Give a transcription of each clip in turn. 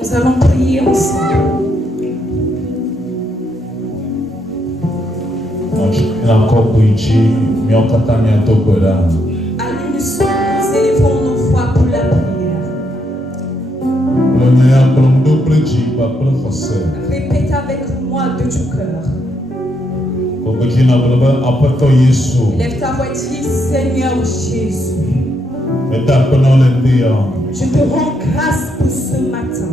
Nous allons prier ensemble. À l'unisson, nous élevons nos voix pour la prière. Répète avec moi de tout cœur. Lève ta voix et dis, Seigneur Jésus, je te rends grâce pour ce matin.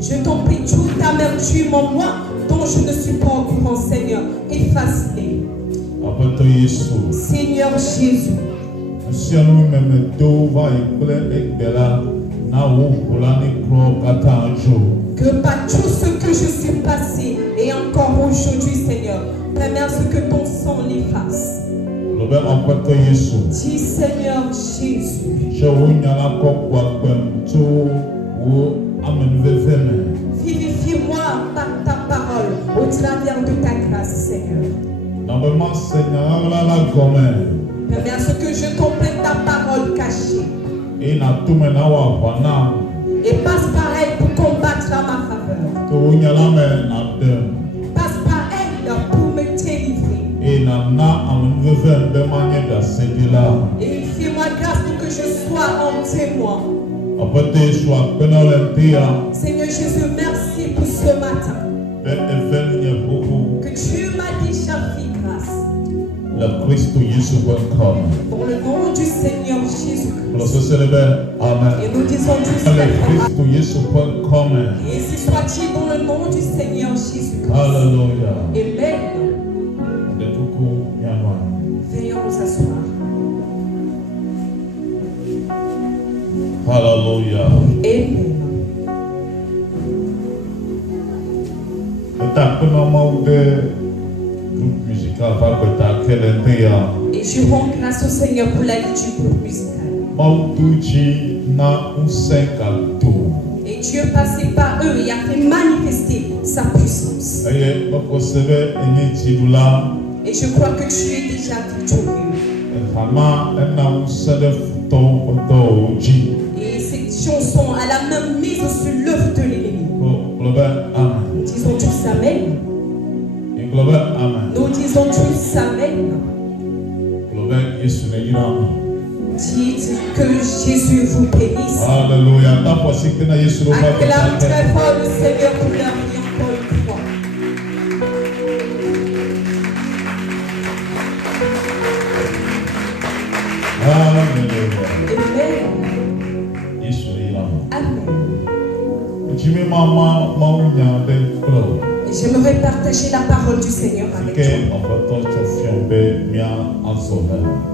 Je t'en prie, toute amertume en moi dont je ne suis pas au courant, Seigneur, efface-les. Seigneur Jésus, que par tout ce que je suis passé et encore aujourd'hui, Seigneur, permets à ce que ton sang l'efface. Dis, Seigneur Jésus, vivifie-moi par ta parole au travers de ta grâce, Seigneur. Permets à ce que je complète ta parole cachée. Et passe par elle pour combattre à ma faveur. Passe par elle pour me délivrer. Et fais-moi grâce pour que je sois en témoin. Seigneur Jésus, merci pour ce matin. Que Dieu m'a déjà fait grâce. Pour le nom du Seigneur Jésus-Christ. Et nous disons tous Amen. Et ainsi soit-il dans le nom du Seigneur Jésus-Christ. Alléluia. Amen. Veuillons nous asseoir. Alléluia. Amen. Et je rends grâce au Seigneur pour la vie du groupe musical. Et Dieu passé par eux et a fait manifester sa puissance. Et je crois que tu es déjà victorieux. Et cette chanson a la main mise sur l'œuvre de l'ennemi. Nous disons tous Amen. Nous disons tous Amen. Dites que Jésus vous bénisse. Alléluia. Acclame très fort le Seigneur pour la vie encore une fois. Alléluia. Amen. Et j'aimerais partager la parole du Seigneur avec toi.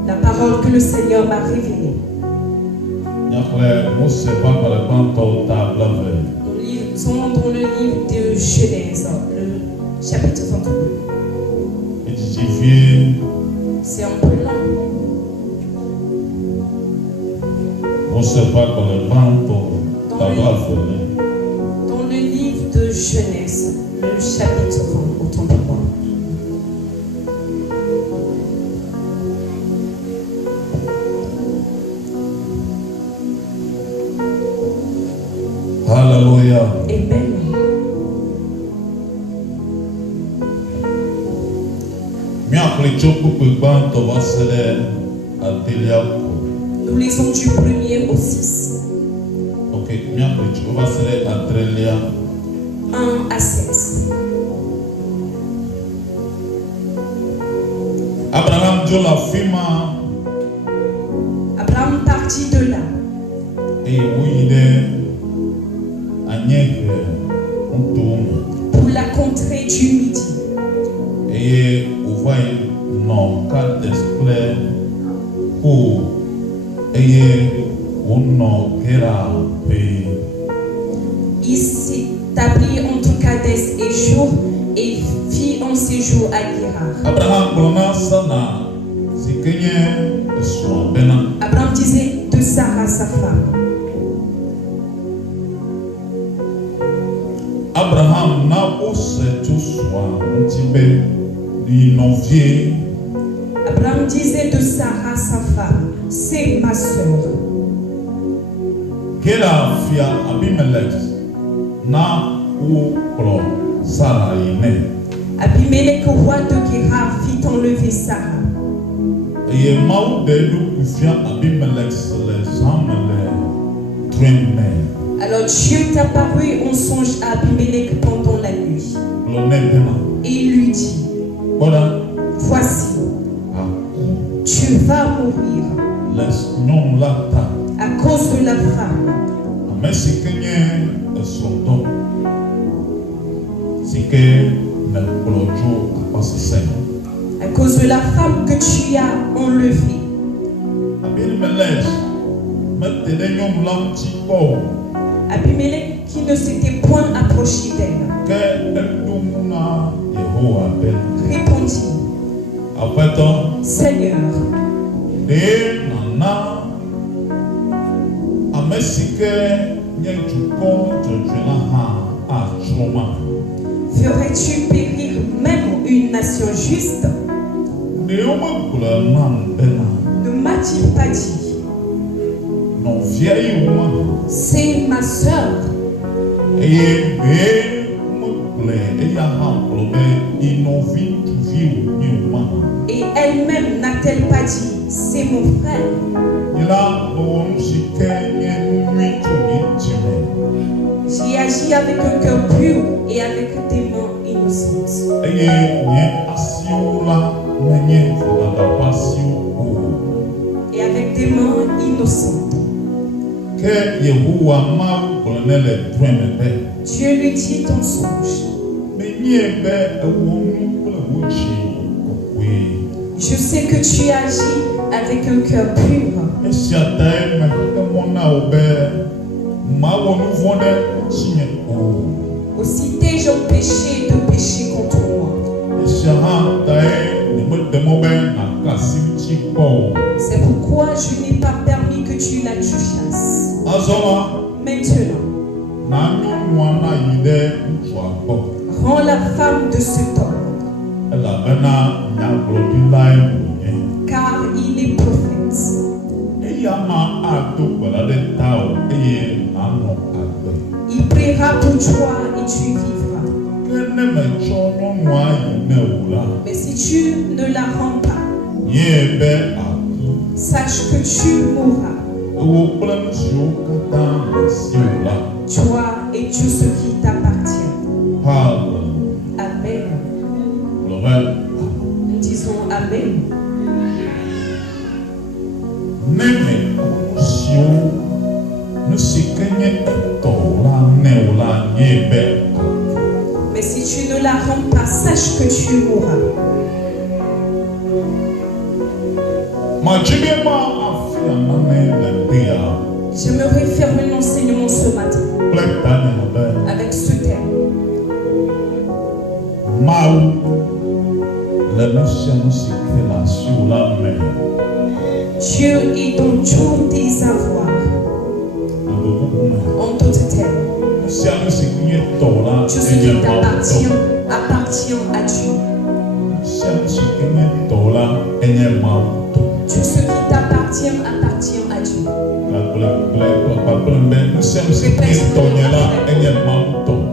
La parole que le Seigneur m'a révélée. Nous sommes dans le livre de Genèse, le chapitre 22. C'est un peu long. Dans le livre de Genèse, le chapitre 20, autant pour moi. Alléluia. Amen. Nous lisons du 1er au 6. Ok, on va se lire à 1 à 16. Abraham dit la fima. Abraham partit de là. Et oui, il est pour la contrée du midi. Et vous voyez, non, cas d'esprit pour il s'établit entre Kadès et Shur et fit un séjour à Guérar. Abraham disait de Sarah sa femme. Abraham n'a pas tout soir un petit peu d'innover. Abraham disait de Sarah sa sœur. Kera fia Abimelech na ou pro Sarah ine. Abimelech, roi de Guérar, fit enlever Sarah. Et Maou de Kufia Abimelech les hommes les traînent. Alors Dieu t'apparut en songe à Abimelech pendant la nuit. Et il lui dit, Voilà. voici, tu vas mourir Les noms là à cause de la femme. mais si quelqu'un son don, si que ne clôture à pas se saigne. À cause de la femme que tu as enlevée. Abimelech, mais t'es des noms là petit pauvre. Abimelech qui ne s'était point approché d'elle répondit, après toi, Seigneur, des nana, mais si que n'y du compte de la à Choma. ferais-tu périr même une nation juste? Ne m'a-t-il pas dit, non vieille moi. c'est ma sœur? Et elle-même n'a-t-elle pas dit, c'est mon frère? J'y agis avec un cœur pur et avec des mains innocentes. Et avec des mains innocentes. Dieu lui dit en songe, je sais que tu agis avec un cœur pur. Aussi t'ai-je empêché de pécher contre moi. C'est pourquoi je n'ai pas permis que tu la chasses. Maintenant, rends la femme de cet homme, car il est prophète. Il priera pour toi et tu vivras. Mais si tu ne la rends pas, sache que tu mourras. Toi et tout ce qui t'appartient. Amen. Nous disons Amen. Mais si tu ne la rends pas, sache que tu mourras. J'aimerais faire un enseignement ce matin avec ce thème. Dieu est dans tous tes avoirs. En d'autres termes, tout ce qui t'appartient appartient à Dieu. Tout ce qui t'appartient appartient à Dieu.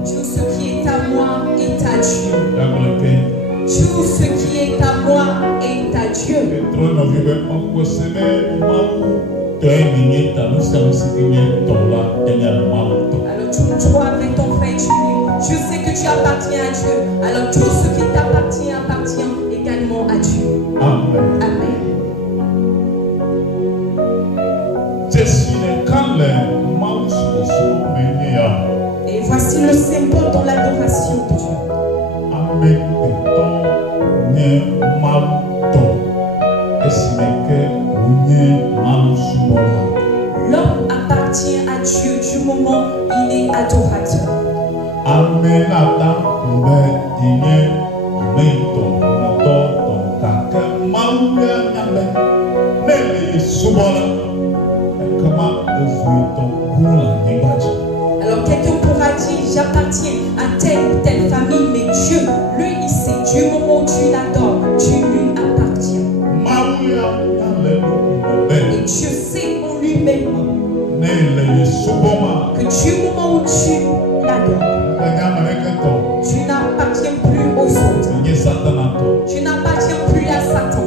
Tout ce qui est à moi est à Dieu. Tout ce qui est à moi est à Dieu. Alors toi avec ton frère, tu dis, je sais que tu appartiens à Dieu. Alors tout ce qui t'appartient appartient également à Dieu. Amen. Amen. Et voici le symbole dans l'adoration de Dieu. L'homme appartient à Dieu du moment où il est adorateur. Alors quelqu'un pourra dire, j'appartiens à telle ou telle famille, mais Dieu, lui, il sait, du moment où tu l'adores, tu lui appartiens. Et Dieu sait en lui-même que du moment où tu l'adores, tu n'appartiens plus aux autres. Tu n'appartiens plus à Satan.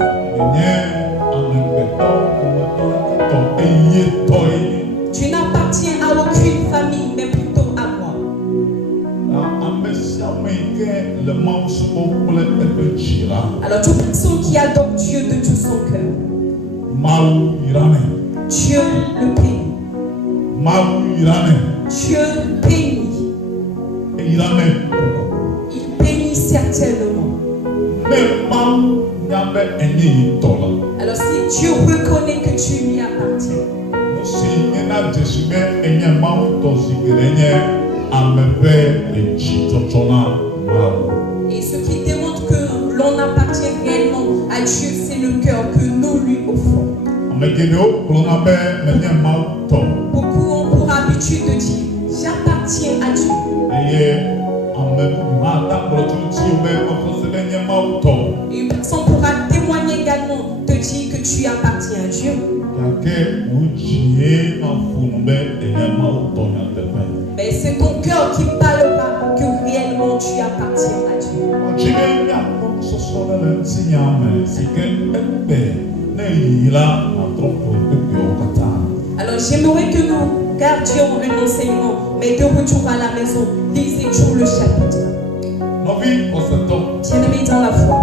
Tu n'appartiens à aucune famille, mais plutôt à moi. Alors toute personne qui adore Dieu de tout son cœur, Dieu le bénit. Dieu bénit. Il bénit certainement. Alors si Dieu reconnaît que tu lui appartiens, et ce qui démontre que l'on appartient réellement à Dieu, c'est le cœur que nous lui offrons. Beaucoup ont pour habitude de dire j'appartiens à Dieu. Et une personne pourra témoigner également de dire que tu appartiens à Dieu. Mais c'est ton cœur qui parlera que réellement tu appartiens à Dieu. Alors j'aimerais que nous gardions un enseignement, mais de retour à la maison, lisez toujours le chapitre. Bien-aimés dans la foi.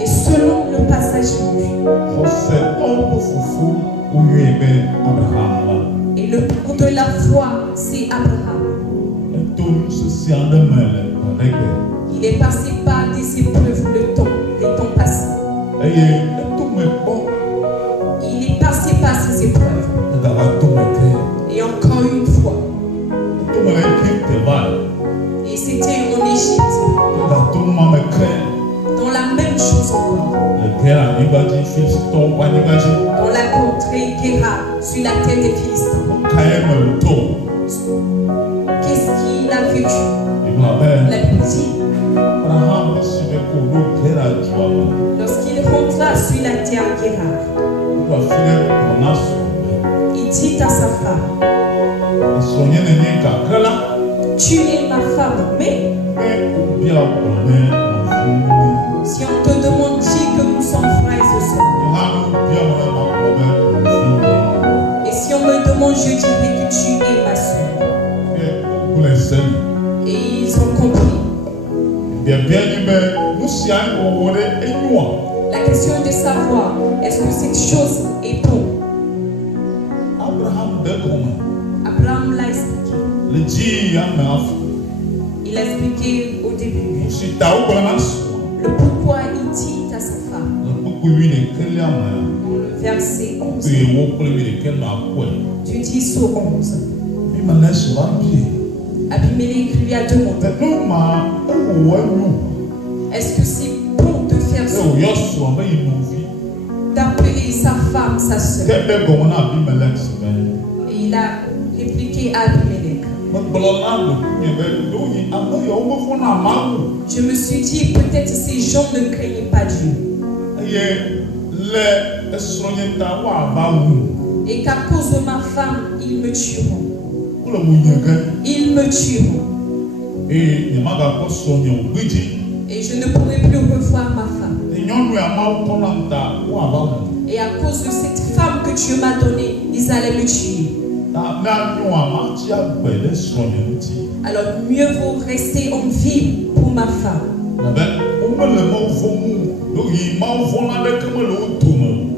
Et selon le passage lu, et le nom de la foi, c'est Abraham. Il est passé par des épreuves, les temps passés. Il est passé par ces épreuves. Et encore une fois. Et c'était en Égypte. Dans la même chose encore. Dans la contrée Guéra, sur la terre des Philistins. Qu'est-ce qu'il a vécu? La Bible lorsqu'il rentra sur la terre Guéra, il dit à sa femme, tu es ma femme, mais si on te demande, dis que nous sommes frères et sœurs. Et si on me demande, je dirai que tu es ma sœur. Et ils ont compris. La question est de savoir, est-ce que cette chose est bonne? Abraham l'a expliqué. Il a expliqué au début le pourquoi il dit à sa femme. Dans le verset 11. Du 10 au 11. Abimelech lui a demandé, est-ce que c'est bon de faire ça? D'appeler sa femme sa soeur. Et il a répliqué à Abimelech, je me suis dit, peut-être ces gens ne craignent pas Dieu. Et qu'à cause de ma femme, ils me tueront. Ils me tueront. Et je ne pourrai plus revoir ma femme. Et à cause de cette femme que Dieu m'a donnée, ils allaient me tuer. Alors mieux vaut rester en vie pour ma femme.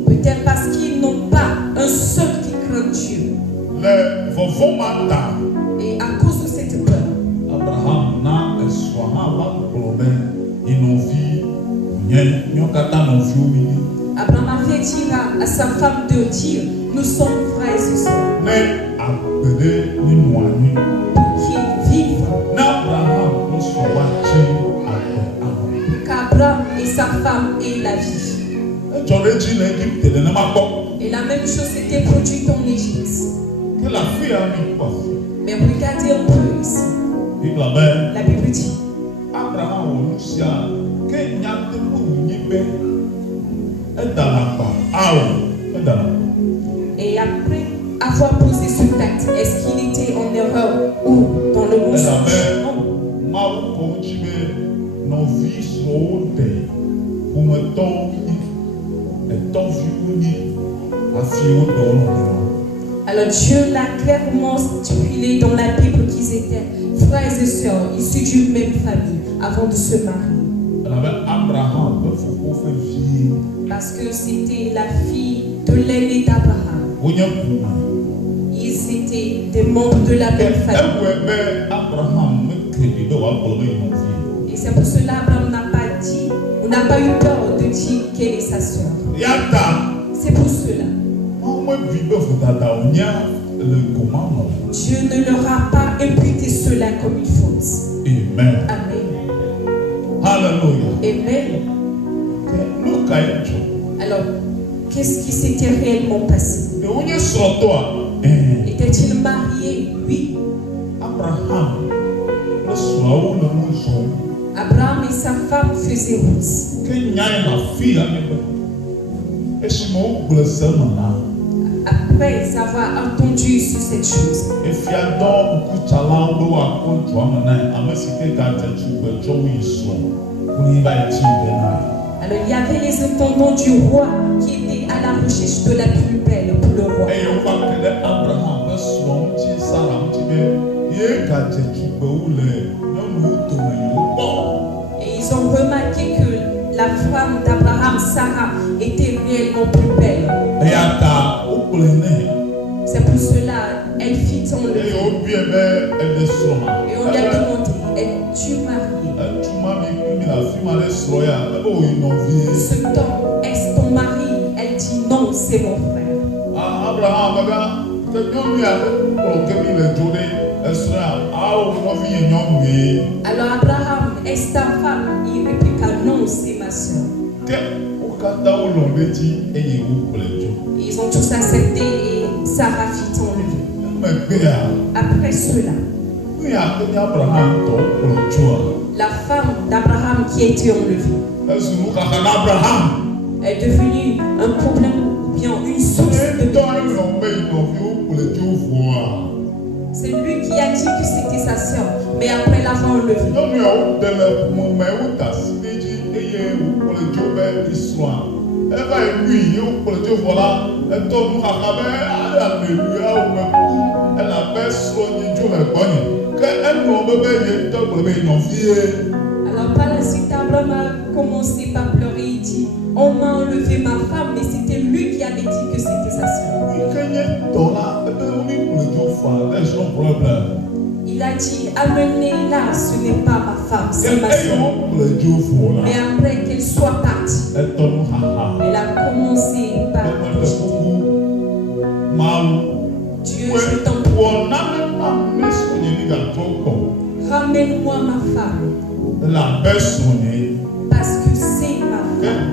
Peut-être parce qu'ils n'ont pas un seul qui craint Dieu. Et à cause de cette peur, Abraham a fait dire à sa femme de dire, nous sommes frères et sœurs. Pour qu'ils vivent. Qu'Abraham et sa femme aient la vie. Et la même chose s'était produite en Égypte. Mais regardez un peu ici. La Bible dit Et après avoir posé ce acte, est-ce qu'il était en erreur ou dans le bon sens? Alors Dieu l'a clairement stipulé dans la Bible qu'ils étaient frères et sœurs issus d'une même famille avant de se marier. Parce que c'était la fille de l'aîné d'Abraham. Ils étaient des membres de la même famille. Et c'est pour cela qu'Abraham n'a pas dit, ou n'a pas eu peur de dire quelle est sa sœur. C'est pour cela. Dieu ne leur a pas imputé cela comme une faute. Amen. Amen. Hallelujah. Amen. Alors, qu'est-ce qui s'était réellement passé? Était-il marié? Oui. Abraham et sa femme faisaient route. Après avoir entendu sur cette chose, alors il y avait les intendants du roi qui étaient à la recherche de la plus belle pour le roi. Et ils ont remarqué que la femme d'Abraham, Sarah, était réellement plus belle. C'est pour cela elle fit enlever. Et on lui a demandé, es-tu marié? Ce temps, est-ce ton mari? Elle dit non, c'est mon frère. Alors Abraham, est-ce ta femme? Il répliqua non, c'est ma soeur. Ils ont tous accepté et Sarah fit enlever. Après cela, la femme d'Abraham qui a été enlevée est devenue un problème ou bien une source de douleur. C'est lui qui a dit que c'était sa soeur, mais après l'avoir enlevée. Alors par la suite, Abraham a commencé par pleurer. Il dit, on m'a enlevé ma femme, mais c'était lui qui avait dit que c'était sa soeur. Il a dit, amenez-la, ce n'est pas ma femme, c'est ma soeur. Mais après qu'elle soit partie, elle a commencé par Dieu, je t'en prie, ramène-moi ma femme, parce que c'est ma femme.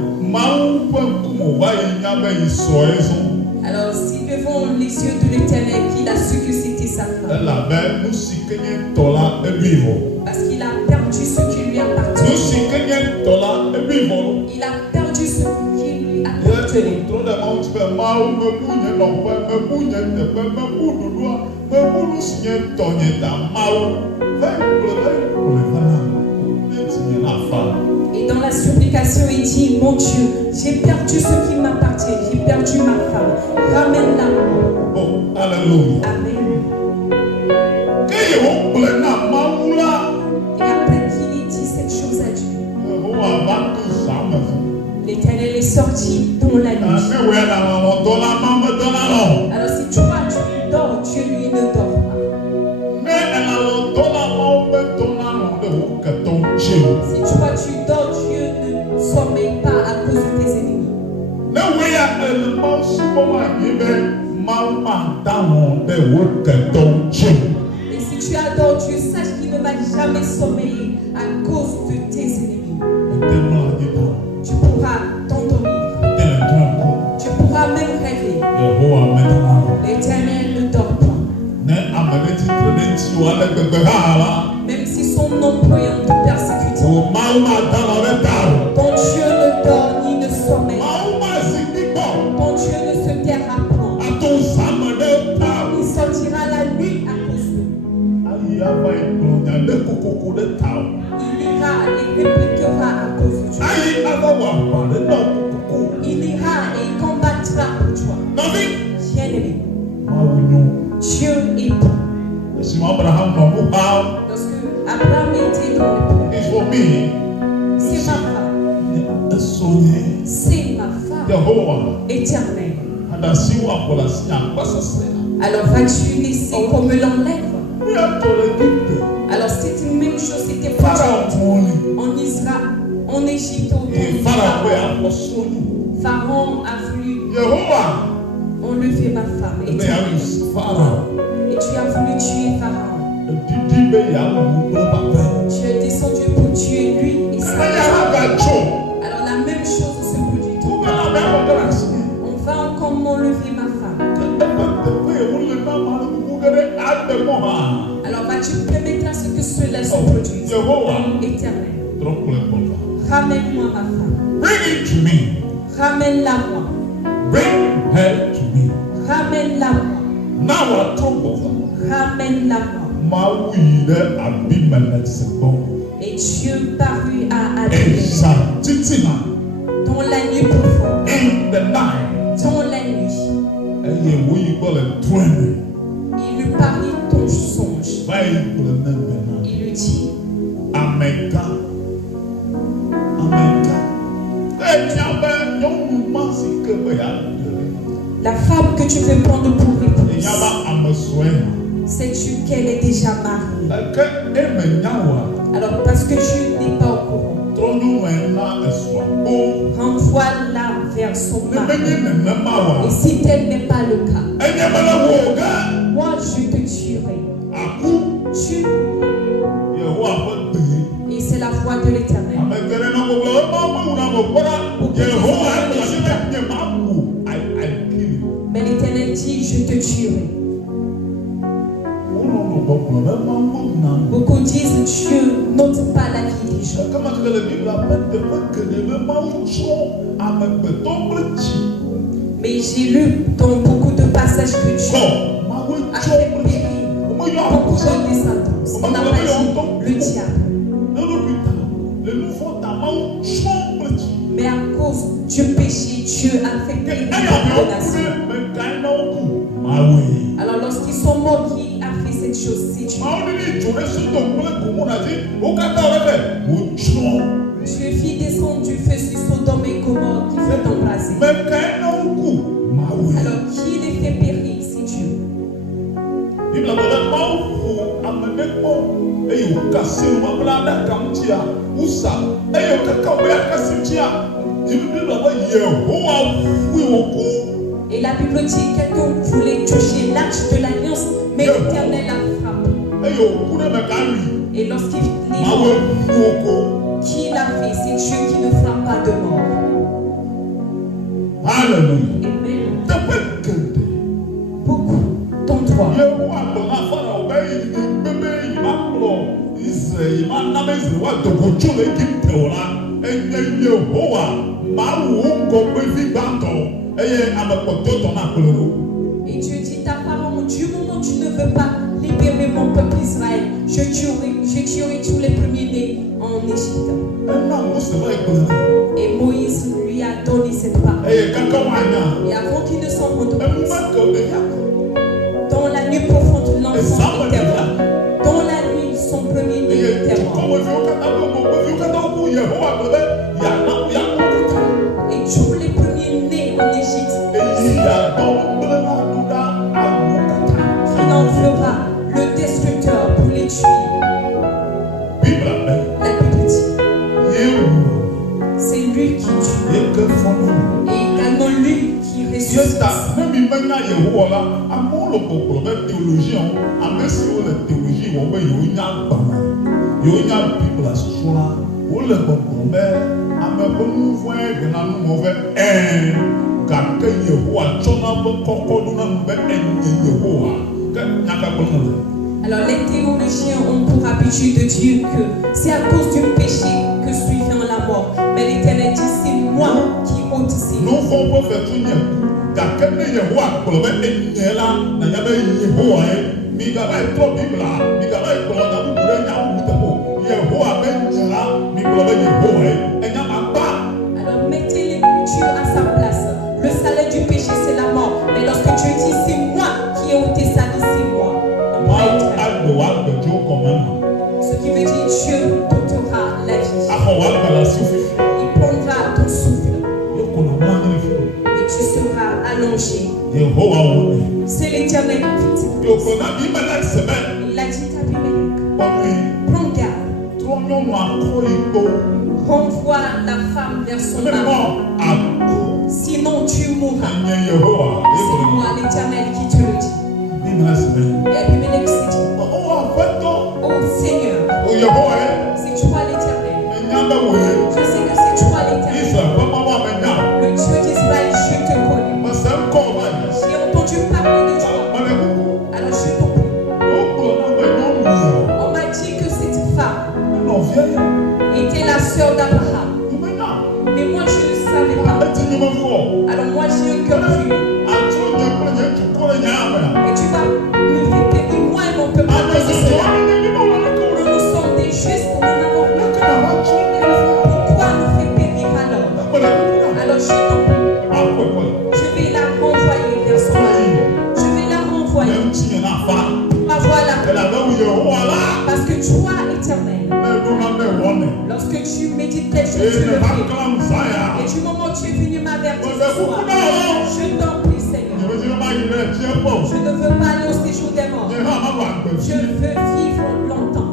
Alors si devant les yeux de l'Éternel qu'il a su que c'était sa femme, parce qu'il a perdu ce qui lui appartenait, il a perdu ce qui lui appartenait. Et dans la supplication, il dit, mon Dieu, j'ai perdu ce qui m'appartient, j'ai perdu ma femme, ramène-la. Oh, alléluia. Amen. Et après qu'il ait dit cette chose à Dieu, l'Éternel est sorti dans la nuit. Alors si toi tu dors, Dieu lui ne dort pas. Si toi tu dors, Dieu ne sommeille pas à cause de tes ennemis. Et si tu adores Dieu, sache qu'il ne va jamais sommeiller à cause de tes ennemis. Tu pourras t'endormir. Tu pourras même rêver. L'Éternel ne dort pas. Même si son nom pouvait de persécuter. Ton Dieu ne dort ni ne sommeille. Mon Dieu ne se taira point. Il sortira la nuit à cause d'eux. Il ira et répliquera à cause de Dieu. Il ira et il combattra pour toi. Bien-aimé, Dieu est bon. Lorsque Abraham était dans le problème, c'est ma femme. C'est ma femme éternelle. Alors vas-tu laisser qu'on me l'enlève? Alors c'est une même chose, c'était en Israël, en Égypte, Pharaon a voulu enlever ma femme éternelle. Et tu as voulu tuer Pharaon. Tu es descendu pour tuer lui et sa femme. Alors la même chose se produit. On va encore m'enlever ma femme. Alors vas-tu permettre à ce que cela se produise? Éternel, ramène-moi ma femme. Ramène-la moi. Ramène-la moi. Ramène-la moi. Et Dieu parut à Abimelech dans la nuit profonde. Dans la nuit. Il lui parut ton songe. Il lui dit, la femme que tu veux prendre pour épouse, sais-tu qu'elle est déjà mariée? Alors parce que tu n'es pas au courant, renvoie-la vers son mari. Et si tel n'est pas le cas, moi je te tuerai. Tu. Et c'est la voix de l'Éternel. Mais l'Éternel dit, je te tuerai. Beaucoup disent Dieu n'ôte pas la vie des gens. Mais j'ai lu dans beaucoup de passages que Dieu a fait périr beaucoup de descendants. On n'a pas dit le diable. Mais à cause du péché, Dieu a fait périr la nation. Alors lorsqu'ils sont morts, qui a fait cette chose? C'est Dieu. Dieu fit descendre du feu sur Sodome et Gomorrhe qui fut embrasé. Alors qui les fait périr? C'est Dieu. Et la Bible dit quelqu'un voulait toucher l'arche de l'alliance, mais l'Éternel l'a frappé. Et lorsqu'il est mort, qui l'a fait? C'est Dieu qui ne frappe pas de mort. Alléluia. Amen. Beaucoup d'endroits. Et Dieu dit à Pharaon, du moment où tu ne veux pas libérer mon peuple Israël, je tuerai tous les premiers-nés en Égypte. Et Moïse lui a donné cette parole. Et avant qu'il ne s'en rende compte, dans la nuit profonde, l'enfant était mort. Dans la nuit, son premier-né était mort. Et tous les premiers-nés en Égypte, il enverra le destructeur pour les tuer. La Bible dit, c'est lui qui tue. Et également lui qui ressuscite. Alors les théologiens ont pour habitude de dire que c'est à cause du péché que survient la mort. Mais l'Éternel dit, c'est moi qui route ici. Nous pouvons faire tout le monde. Car ne Yehowa kpɔlɔ bɛ enye la na nya bɛ Yehowa ye mi gaba etrɔ Bibla mi gaba ekplɔ na bubu ɖe nya wu te ko Yehowa bɛ nye la mi kplɔ bɛ Yehowa ye enya ma gba. Alors mettez l'écriture à sa place. Le salaire du péché c'est la mort. Mais lorsque Dieu dit c'est moi qui ai ôté sa vie, c'est moi. Mawu agbe wa gbedzo kɔmɛ ma. Ce qui veut dire Dieu t'ôtera la vie. Axɔ wa gbe la si fifi. Il prendra ton souffle. Yoko na mɔ anyi fi. Et tu seras allongé. Yehowa wo ne. C'est l'Éternel qui te Yoko na bi mele sɛbɛ. Il a dit à Abimelech, Kpɔnui. prends garde. Trɔ nyɔnu akɔ yi gbɔ. Renvoie la femme vers son Mɛ mɔ mari. ako. Sinon tu mourras. Enye Yehowa. C'est moi l'Éternel qui te le dit. Bi mele sɛbɛ. Et Abimelech s'est dit, Ɔwɔ afɛtɔ. oh Seigneur, O Yehowa ye. c'est toi l'Éternel. Enya bɛ wo ye. Je sais que c'est toi l'Éternel. Israel bɛ mama bɛ nya. Le Dieu d'Israël, je te connais. Mɛsɛ nkɔ ba yi. J'ai entendu parler de toi. Mɛlɛ kuku. Alors je t'en prie. O kplɔ na bɛ nyɔnu yi. On m'a dit que cette femme Nɔvia ye. était la sœur d'Abraham. Mɛ nya. Mais moi je ne savais pas. Eti nyɔmɛ fɔ. Alors moi j'ai un cœur pur. Ato nye kple nye tukɔ le nya ame. Et tu vas me faire périr moi et mon peuple à cause de cela. Nous nous sommes des justes, nous n'avons rien que pourquoi nous fait périr alors? Alors je t'en prie, je vais la renvoyer vers son mari. Je vais la renvoyer. Ma voilà. Parce que toi, Éternel, lorsque tu médites les choses, tu le fais. Et du moment où tu es venu m'avertir ce soir, je t'en prie, Seigneur. Je ne veux pas aller au séjour des morts. Je veux vivre longtemps.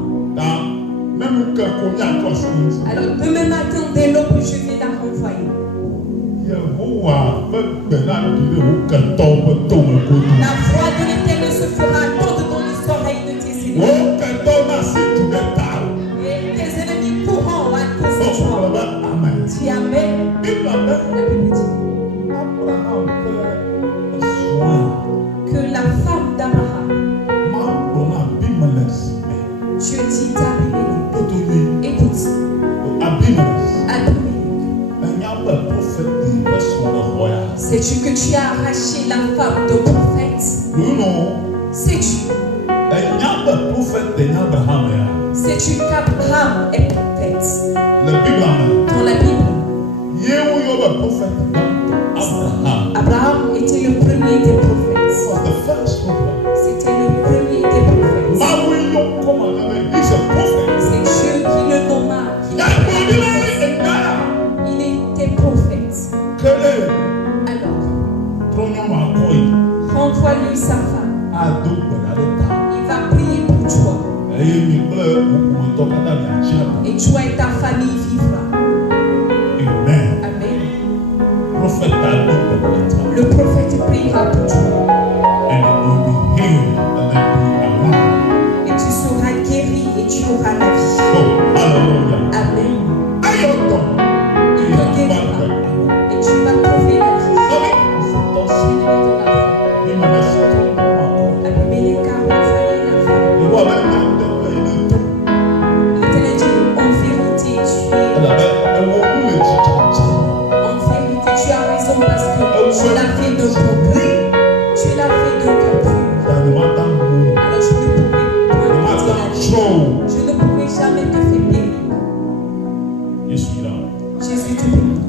Alors demain matin, dès l'aube, je vais la renvoyer. La voix de l'Éternel se fera entendre dans les oreilles de tes ennemis. Et tes ennemis pourront à cause de toi. Dis Amen. La Bible dit que la femme d'Abraham, Dieu dit à Abimelech, écoute, Abimelech, sais-tu que tu as arraché la femme de prophète? Sais-tu? Sais-tu qu'Abraham est prophète? Dans la Bible, Abraham était le premier des prophètes. C'était le premier des prophètes. C'est Dieu qui le nomma. Il était prophète. Alors, renvoie-lui sa femme. Il va prier pour toi. Et toi et ta famille vivra. Amen. Le prophète priera pour toi. Et tu seras guéri et tu auras la vie. Amen. Il te guérira. Et tu vas trouver la vie. Abimelech a renvoyé la femme. L'Éternel dit, en vérité, tu as raison parce que tu l'as fait de ton cœur. Tu l'as fait de cœur pur. Alors je ne pourrai point te dire la vie. Je ne pourrai jamais te faire périr. Jésus te bénit.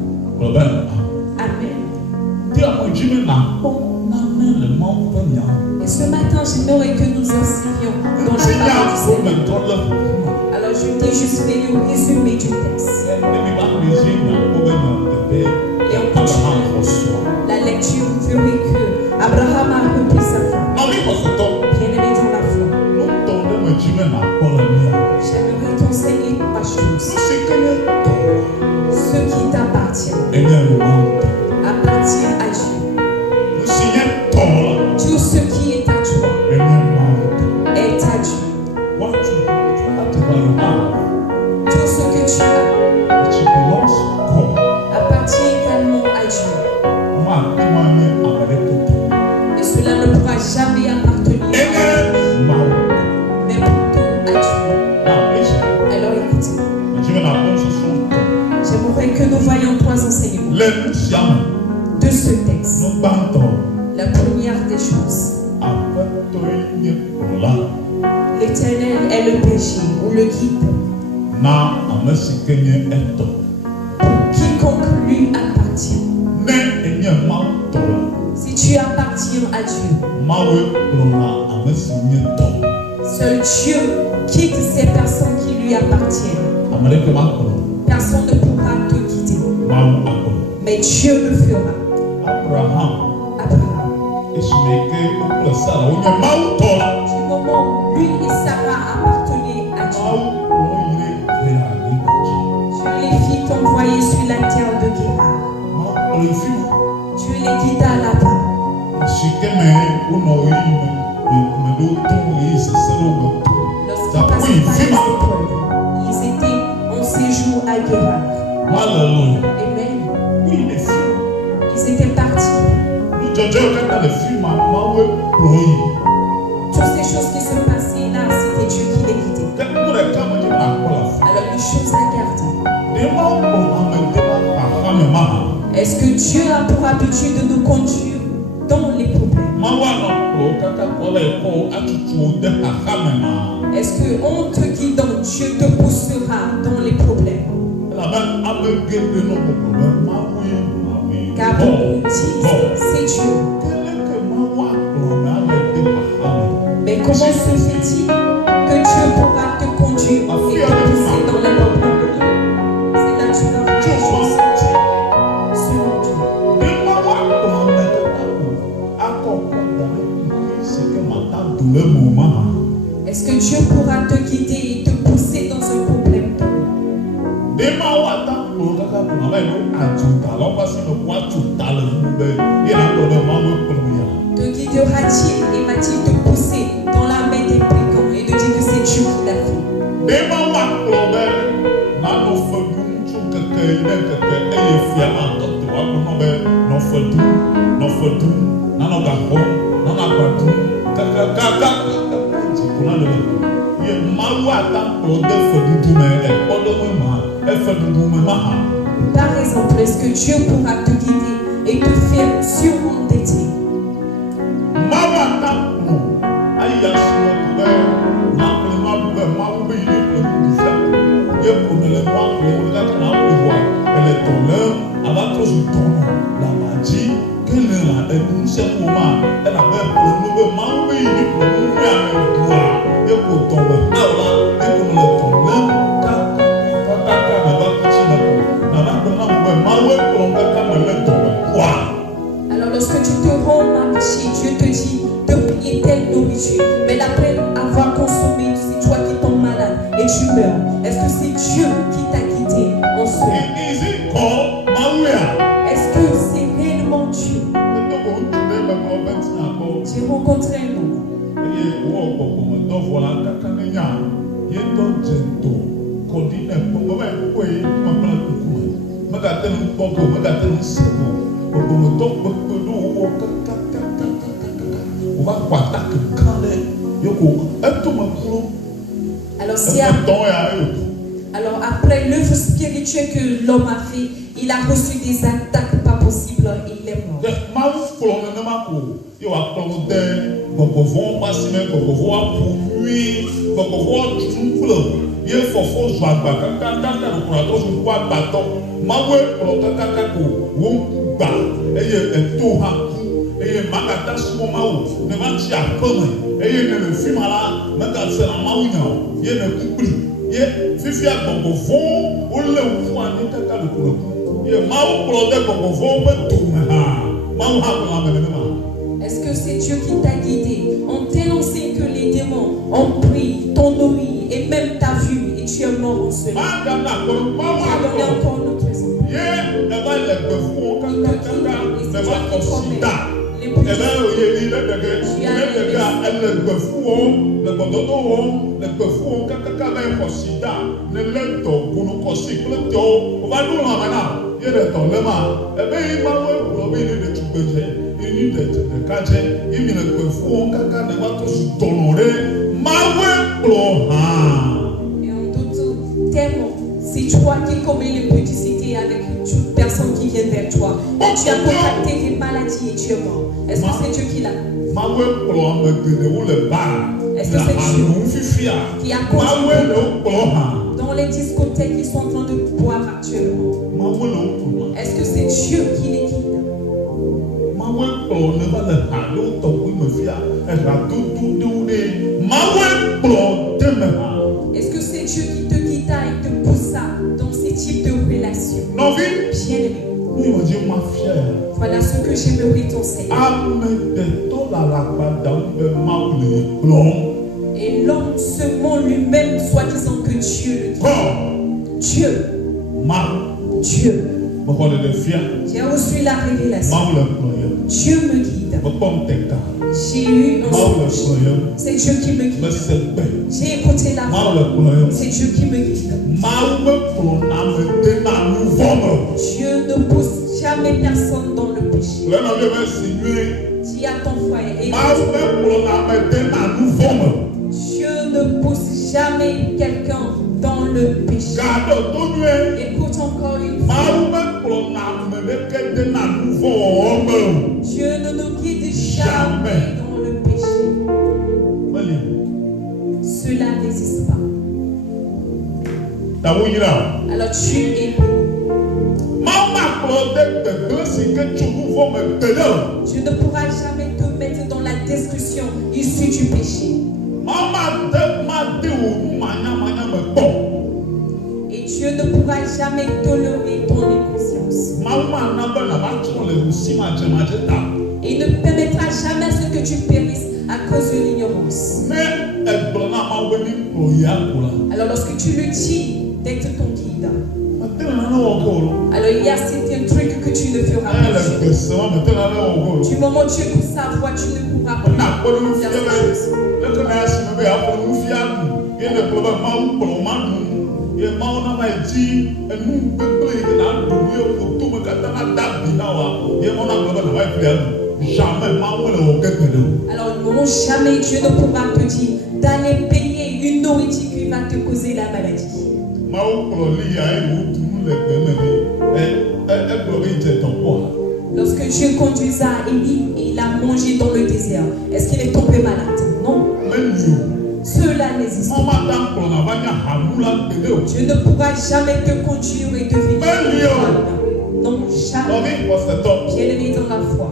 Amen. Et ce matin, j'aimerais que nous inscrivions dans la parole du Seigneur. Alors je t'ai juste fait le résumé du texte. Et on continue la lecture, vous verrez que Abraham a repris sa femme. Bien-aimé dans la foi. J'aimerais t'enseigner 3 choses. Ce qui t'appartient appartient à Dieu. Tout ce qui est à toi est à Dieu. Tout ce que tu as appartient également à Dieu. Et cela ne pourra jamais appartenir à nous, mais plutôt à Dieu. Alors écoutez, j'aimerais que nous voyions 3 enseignements. de ce texte. La première des choses. L'Éternel est le péché ou le guide. Quiconque lui appartient. Si tu appartiens à Dieu, seul Dieu quitte ces personnes qui lui appartiennent. Personne ne pourra te guider. Mais Dieu le fera. Abraham. Du moment où lui et Sarah appartenaient à Dieu, Dieu les fit envoyer sur la terre de Guérard. Dieu les guida là-bas. Lorsqu'ils passaient par les épreuves, ils étaient en séjour à Guérard. Amen. Ils étaient partis. Toutes ces choses qui se passaient là, c'était Dieu qui les guidait. Alors une chose à garder. Est-ce que Dieu a pour habitude de nous conduire dans les problèmes? Est-ce qu'on te guide donc Dieu te poussera dans les problèmes? Car beaucoup disent c'est Dieu. Mais comment se fait-il que Dieu pourra te conduire et te pousser dans les problèmes? C'est là que tu vas voir quelque chose selon Dieu. Est-ce que Dieu pourra te guider et te pousser dans un problème? Te guidera-t-il et va-t-il te pousser dans la main des brigands et de dire que c'est Dieu qui l'a fait? Par exemple, est-ce que Dieu pourra te guider et te faire surmonter? Alors lorsque tu te rends marché, Dieu te dit de payer telle nourriture, mais après avoir consommé, c'est toi qui tombes malade et tu meurs. Est-ce que c'est Dieu qui t'a guidé en cela? Est-ce que c'est réellement Dieu? J'ai rencontré un homme. Alors après l'œuvre spirituelle que l'homme a fait, il a reçu des attaques pas possibles et il est mort. Est-ce que c'est Dieu qui t'a guidé? On t'annonçait que les démons ont pris ton nourri et même ta vue et tu es mort en cela. Tu as donné encore notre exemple. Il te guide et c'est toi qui commets les bougies. Et en d'autres termes, c'est toi qui commets les pudicités avec toute personne qui vient vers toi. Tu as contracté des maladies et tu es mort. Est-ce que c'est Dieu qui l'a? Est-ce que c'est Dieu qui a conduit dans les discothèques qui sont en train de boire actuellement? Est-ce que c'est Dieu qui les guide? Est-ce que c'est Dieu qui te guida et te poussa dans ces types de relations? Bien-aimé, voilà ce que j'aimerais t'enseigner. Et l'homme se ment lui-même, soi-disant que Dieu le guide. Dieu. J'ai reçu la révélation. Dieu me guide. J'ai eu un songe. C'est Dieu qui me guide. J'ai écouté la voix. C'est Dieu qui me guide. Dieu ne pousse jamais personne dans le péché. Dis à ton frère, Dieu ne pousse jamais quelqu'un dans le péché. Écoute encore une fois. Dieu ne nous guide jamais dans le péché. Cela n'existe pas. Alors tu es béni. Tu ne pourras jamais te mettre dans la destruction issue du péché. Et Dieu ne pourra jamais tolérer ton inconscience. Et il ne permettra jamais à ce que tu périsses à cause de l'ignorance. Alors lorsque tu lui dis d'être ton guide, alors il y a certains trucs que tu ne feras pas. Du moment où tu écoutes sa voix, tu ne pourras plus faire ces choses. Alors non, jamais Dieu ne pourra te dire d'aller payer une nourriture qui va te causer la maladie. Lorsque Dieu conduisa Élie et il a mangé dans le désert, est-ce qu'il est tombé malade? Non. Cela n'existe pas. Dieu ne pourra jamais te conduire et devenir malade. Non, jamais. Bien-aimé dans la foi.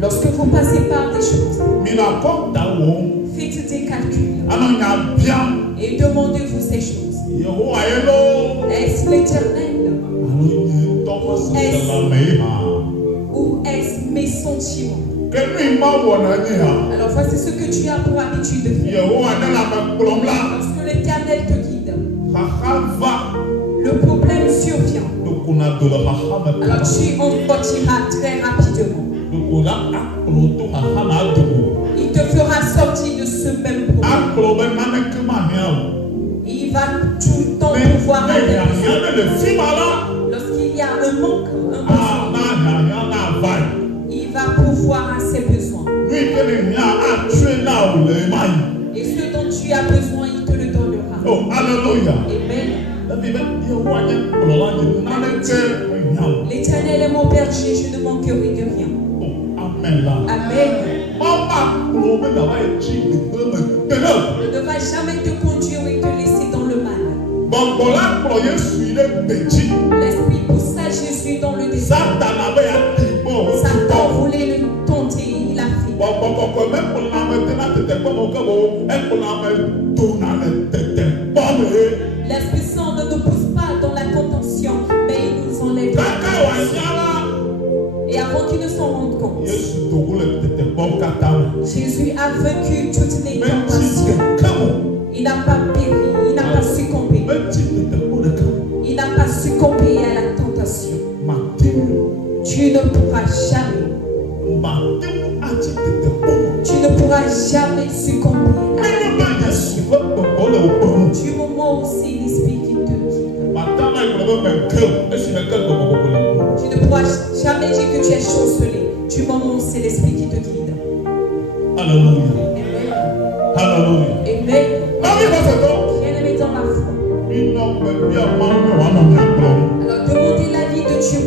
Lorsque vous passez par des choses, faites des calculs et demandez-vous ces choses. Est-ce l'Éternel? Ou est-ce mes sentiments? Alors voici ce que tu as pour habitude de faire. Lorsque l'Éternel te guide, le problème survient. Alors tu en sortiras très rapidement. Il te fera sortir de ce même problème. Il va tout le temps pouvoir intervenir. Lorsqu'il y a un manque, il va pouvoir à ses besoins. Et ce dont tu as besoin, il te le donnera. Oh, alléluia. Amen. L'Éternel est mon berger, je ne manquerai de rien. Oh, amen. Amen. Il ne va jamais te conduire et te laisser dans le mal. L'esprit poussa Jésus dans le désert. Satan voulait le tenter, il a fait. L'Esprit Saint ne nous pousse pas dans la tentation, mais il nous enlève de la tentation. Et avant qu'il ne s'en rende compte, Jésus a vaincu toutes les tentations. Il n'a pas péri, il n'a pas succombé. Il n'a pas succombé à la tentation. Tu ne pourras jamais. Tu ne pourras jamais succomber à la tentation. Du moment où c'est l'esprit qui te guide. Tu ne pourras jamais dire que tu es chancelé. Du moment où c'est l'esprit qui te guide. Alléluia. Amen. Alléluia. Amen. Bien-aimé dans la foi. Alors demandez l'avis de Dieu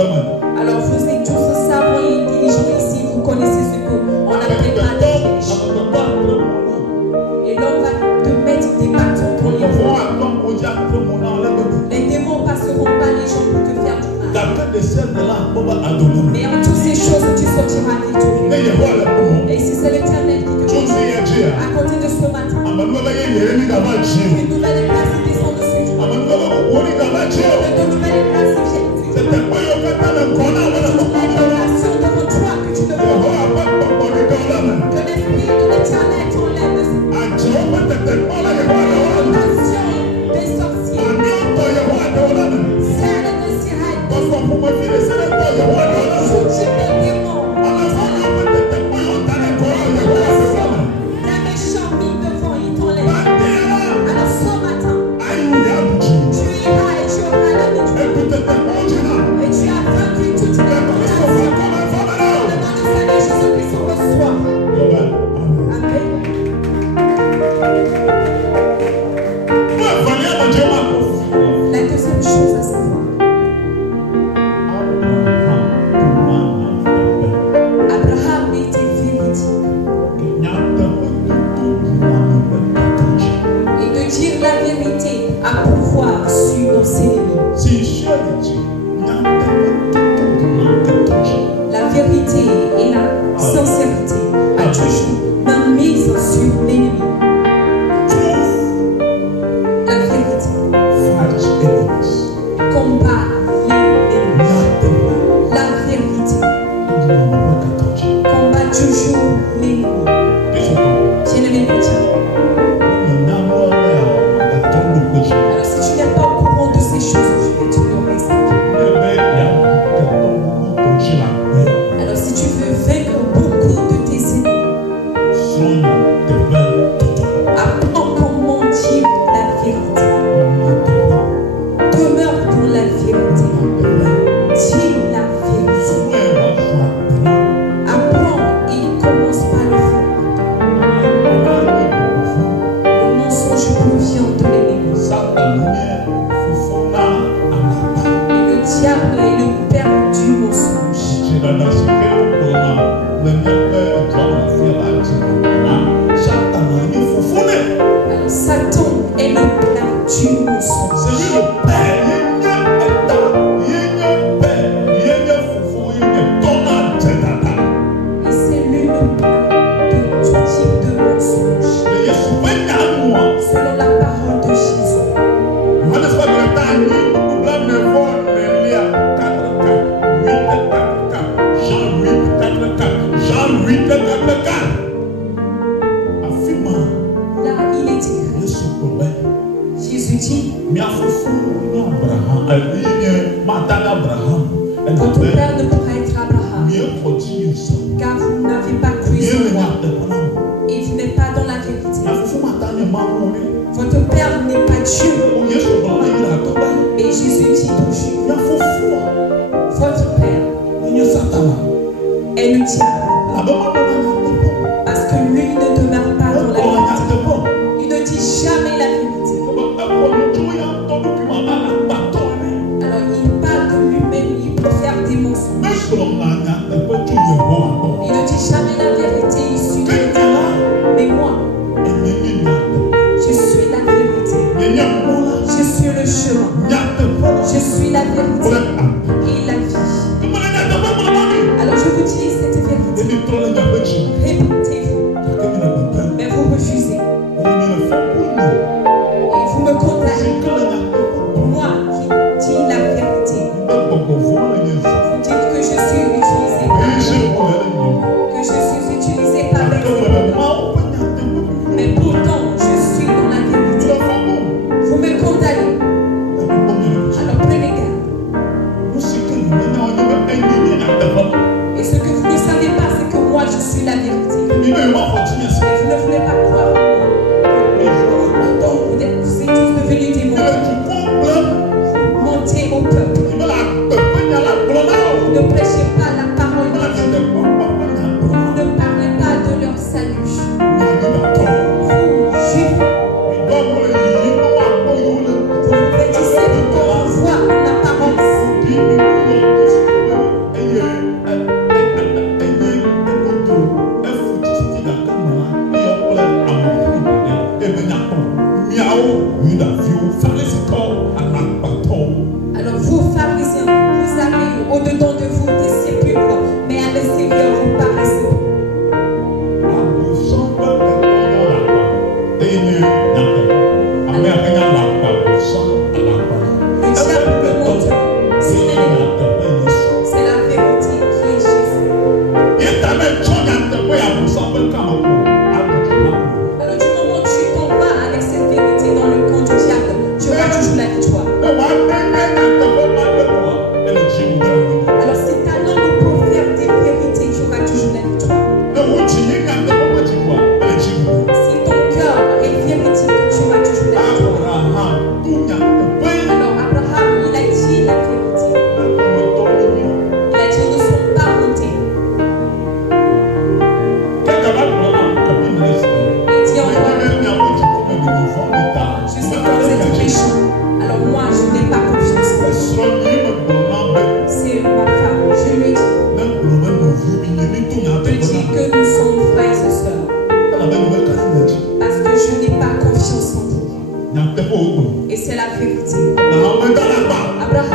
Alors vous êtes tous savants et intelligents ici, vous connaissez ce qu'on appellera des pièges. Et l'homme va te mettre des bâtons pour les roues. Les démons passeront par les gens pour te faire du mal. Mais en toutes ces choses, tu sortiras victorieux. Et si c'est l'Éternel qui te conduit, à côté de ce matin, une nouvelle grâce descend dessus. De nouvelles grâces viennent. C'est une adoration devant toi que tu devrais. Que l'Esprit de l'Éternel t'enlève de cette passion des sorciers. Celle de Sirène. Tout type de démon. D'un méchant mis devant, il t'enlève. Alors ce matin, tu iras et tu auras la victoire. Et tu as vaincu toute la tentation. Dans le nom du Seigneur Jésus-Christ, on reçoit. Amen. La deuxième chose à savoir, Abraham était véridique. Et de dire la vérité a pouvoir sur nos ennemis. La vérité et la sincérité a toujours la mise sur l'ennemi. La vérité combat l'ennemi. La vérité combat toujours l'ennemi. Bien-aimé chrétien, alors si tu n'es pas au courant de ces choses, je vais te le expliquer. Alors si tu veux vaincre beaucoup de tes ennemis, apprends comment dire la vérité. Demeure pour la vérité. Dis la vérité. Apprends et commence par le faire. Le mensonge provient de l'ennemi. Et le diable est le père du mensonge. Alors Satan est le père du mensonge. Et c'est lui le père de tout type de mensonge. Selon la parole de Jésus. Là, il est écrit. Jésus dit, votre père ne pourra être Abraham, car vous n'avez pas cru en moi et vous n'êtes pas dans la vérité. Votre père n'est pas Dieu. Et Jésus dit toujours, votre père est le diable, parce que lui ne demeure pas dans la vérité. Il ne dit jamais la vérité. Alors il parle de lui-même, il peut faire des mensonges. Il ne dit jamais la vérité issue de Dieu. Mais moi, je suis la vérité. Je suis le chemin. Je suis la vérité et la vie. Alors je vous dis cette vérité.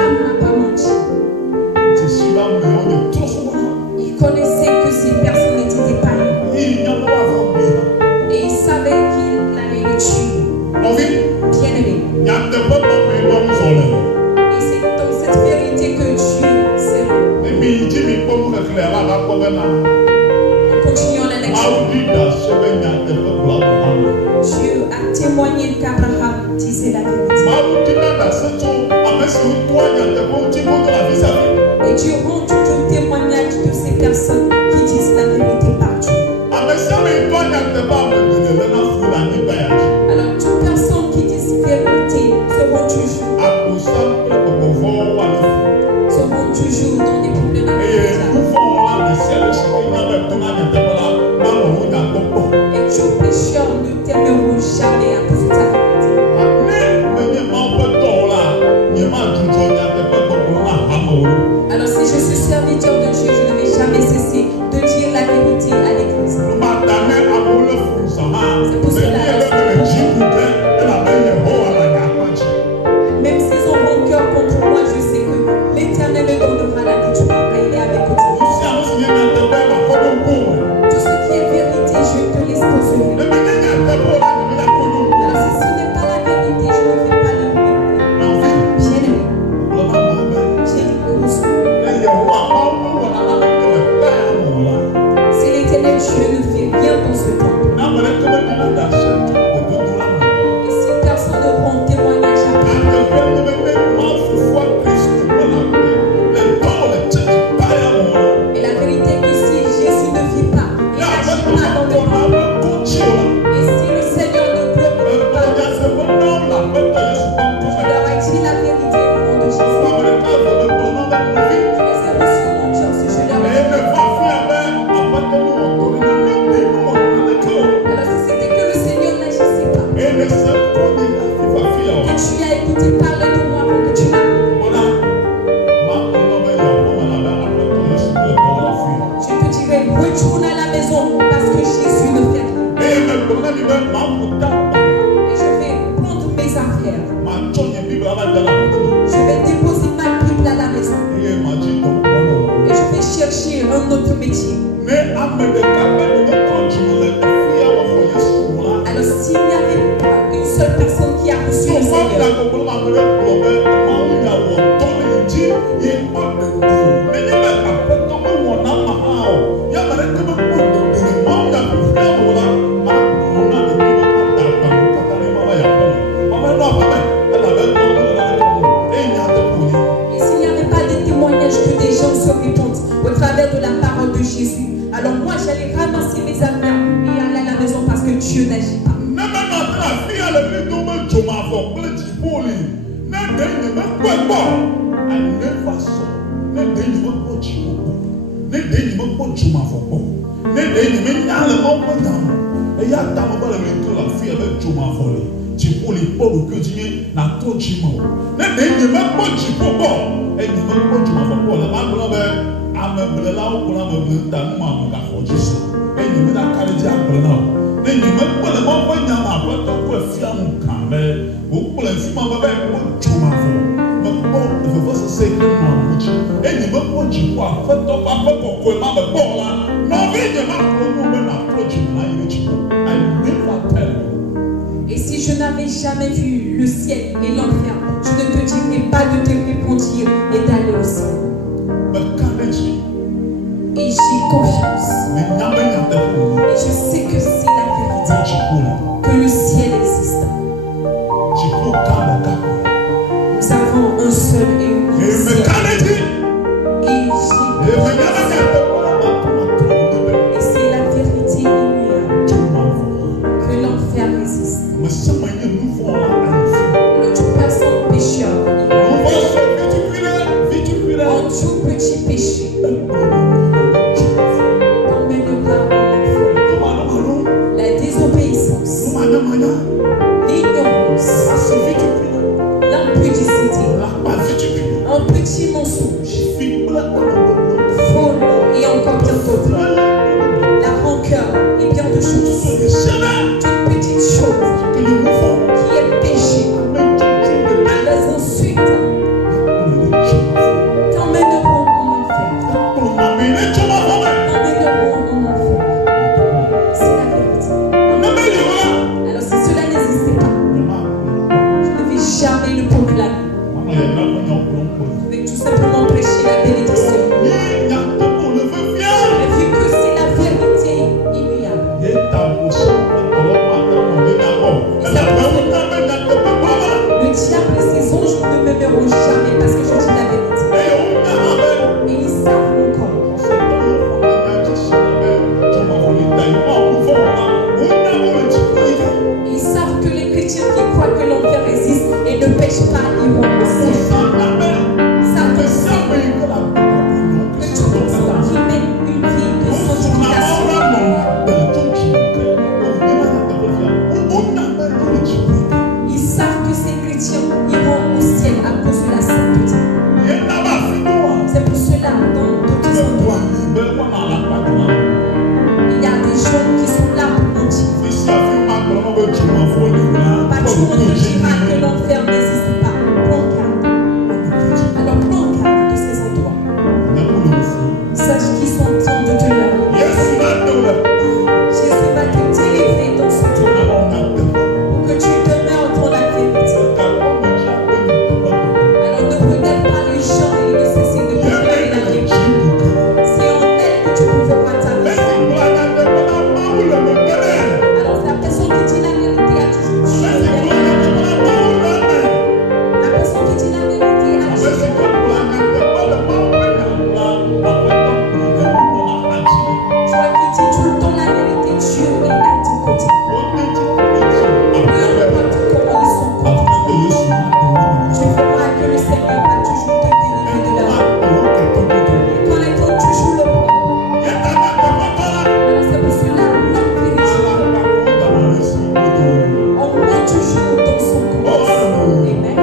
femme n'a pas menti. Il connaissait que ces personnes étaient des païens. Et il savait qu'il allait les tuer. Bien-aimé. Et c'est dans cette vérité que Dieu s'est vu. En continuant la lecture, Dieu a témoigné qu'Abraham disait la vérité. Et Dieu rend toujours témoignage de ces personnes qui disent la vérité par Dieu. Alors, toutes personnes qui disent vérité seront toujours dans des problèmes avec Dieu. Et tout pécheur ne t'aimeront jamais à cause de ta vérité. Alors si je suis serviteur de Dieu, je ne vais jamais cesser de dire la vérité à l'église. C'est pour cela. Même s'ils ont rancœur contre moi, je sais que l'Éternel me donnera la victoire et il est à mes côtés. Tout ce qui est vérité, je te l'exposerai. Alors si ce n'est pas la vérité, je ne vais pas le dire. Bien-aimé, j'ai dit que vous si l'Éternel Dieu ne fait rien dans ce temps, et si personne ne rend témoignage après, et la vérité est que si Jésus ne vit pas, il n'agit pas dans le monde, et si le Seigneur ne glorifie pas, je leur ai dit la vérité au nom de Jésus. Je les ai reçus mon Dieu si je leur ai dit. Alors si c'était que le Seigneur n'agissait pas, que tu as écouté parler de moi avant que tu m'arrives, je te dirais retourne à la maison parce que Jésus ne fait rien. Et je vais prendre mes affaires. Je vais déposer ma Bible à la maison. Et je vais chercher un autre métier. Alors s'il n'y avait pas une seule personne qui a reçu le Seigneur, et s'il n'y avait pas de témoignage que des gens se répondent au travers de la parole de Jésus, alors moi j'allais ramasser mes affaires et aller à la maison parce que Dieu n'agit pas. Et si je n'avais jamais vu le ciel et l'enfer, je ne te dirais pas de te repentir et d'aller au ciel. Et j'ai confiance. Et je sais que c'est la vérité. Que le ciel existe. Nous avons un seul et unique ciel. Et j'ai confiance. Et c'est la vérité immuable. Que l'enfer existe. Le tout personne pécheur. En tout petit péché. T'emmènera en enfer. La désobéissance. L'ignorance. L'impudicité. Un petit mensonge. Folle et encore bien d'autres. La rancœur et bien de choses. Toute petite chose qui est péché. Les insultes. Je vais tout simplement prêcher la bénédiction. Et vu que c'est la vérité immuable. Le diable et ses anges ne m'aimeront jamais parce que je dis la vérité. Et ils savent mon corps. Ils savent que les chrétiens qui croient que l'enfer existe et ne pêchent pas iront au ciel. Ça te semble que tout le monde qui mène une vie de sanctification. Ils savent que ces chrétiens iront au ciel à cause de la sainteté. C'est pour cela, dans d'autres endroits, il y a des gens qui sont là pour mentir. Partout on te dira que l'enfer n'existe pas. Prends garde. Alors prends garde de ces endroits. Sache qu'ils sont en train de te leurrer. Jésus va te délivrer dans ce temps pour que tu demeures dans la vérité. Alors ne regarde pas les gens et ne cesse de proclamer la vérité. C'est en elle que tu trouveras ta maison. Alors la personne qui dit la vérité a toujours tué. La personne qui dit la vérité a tué. Toi qui dis tout le temps la vérité, Dieu est à tes côtés. Peu importe comment ils sont contre toi, tu verras que le Seigneur va toujours te délivrer de leur main. Quand les temps tu joues le roi. Alors c'est pour cela, l'homme vérité, on monte toujours dans son corps. Amen.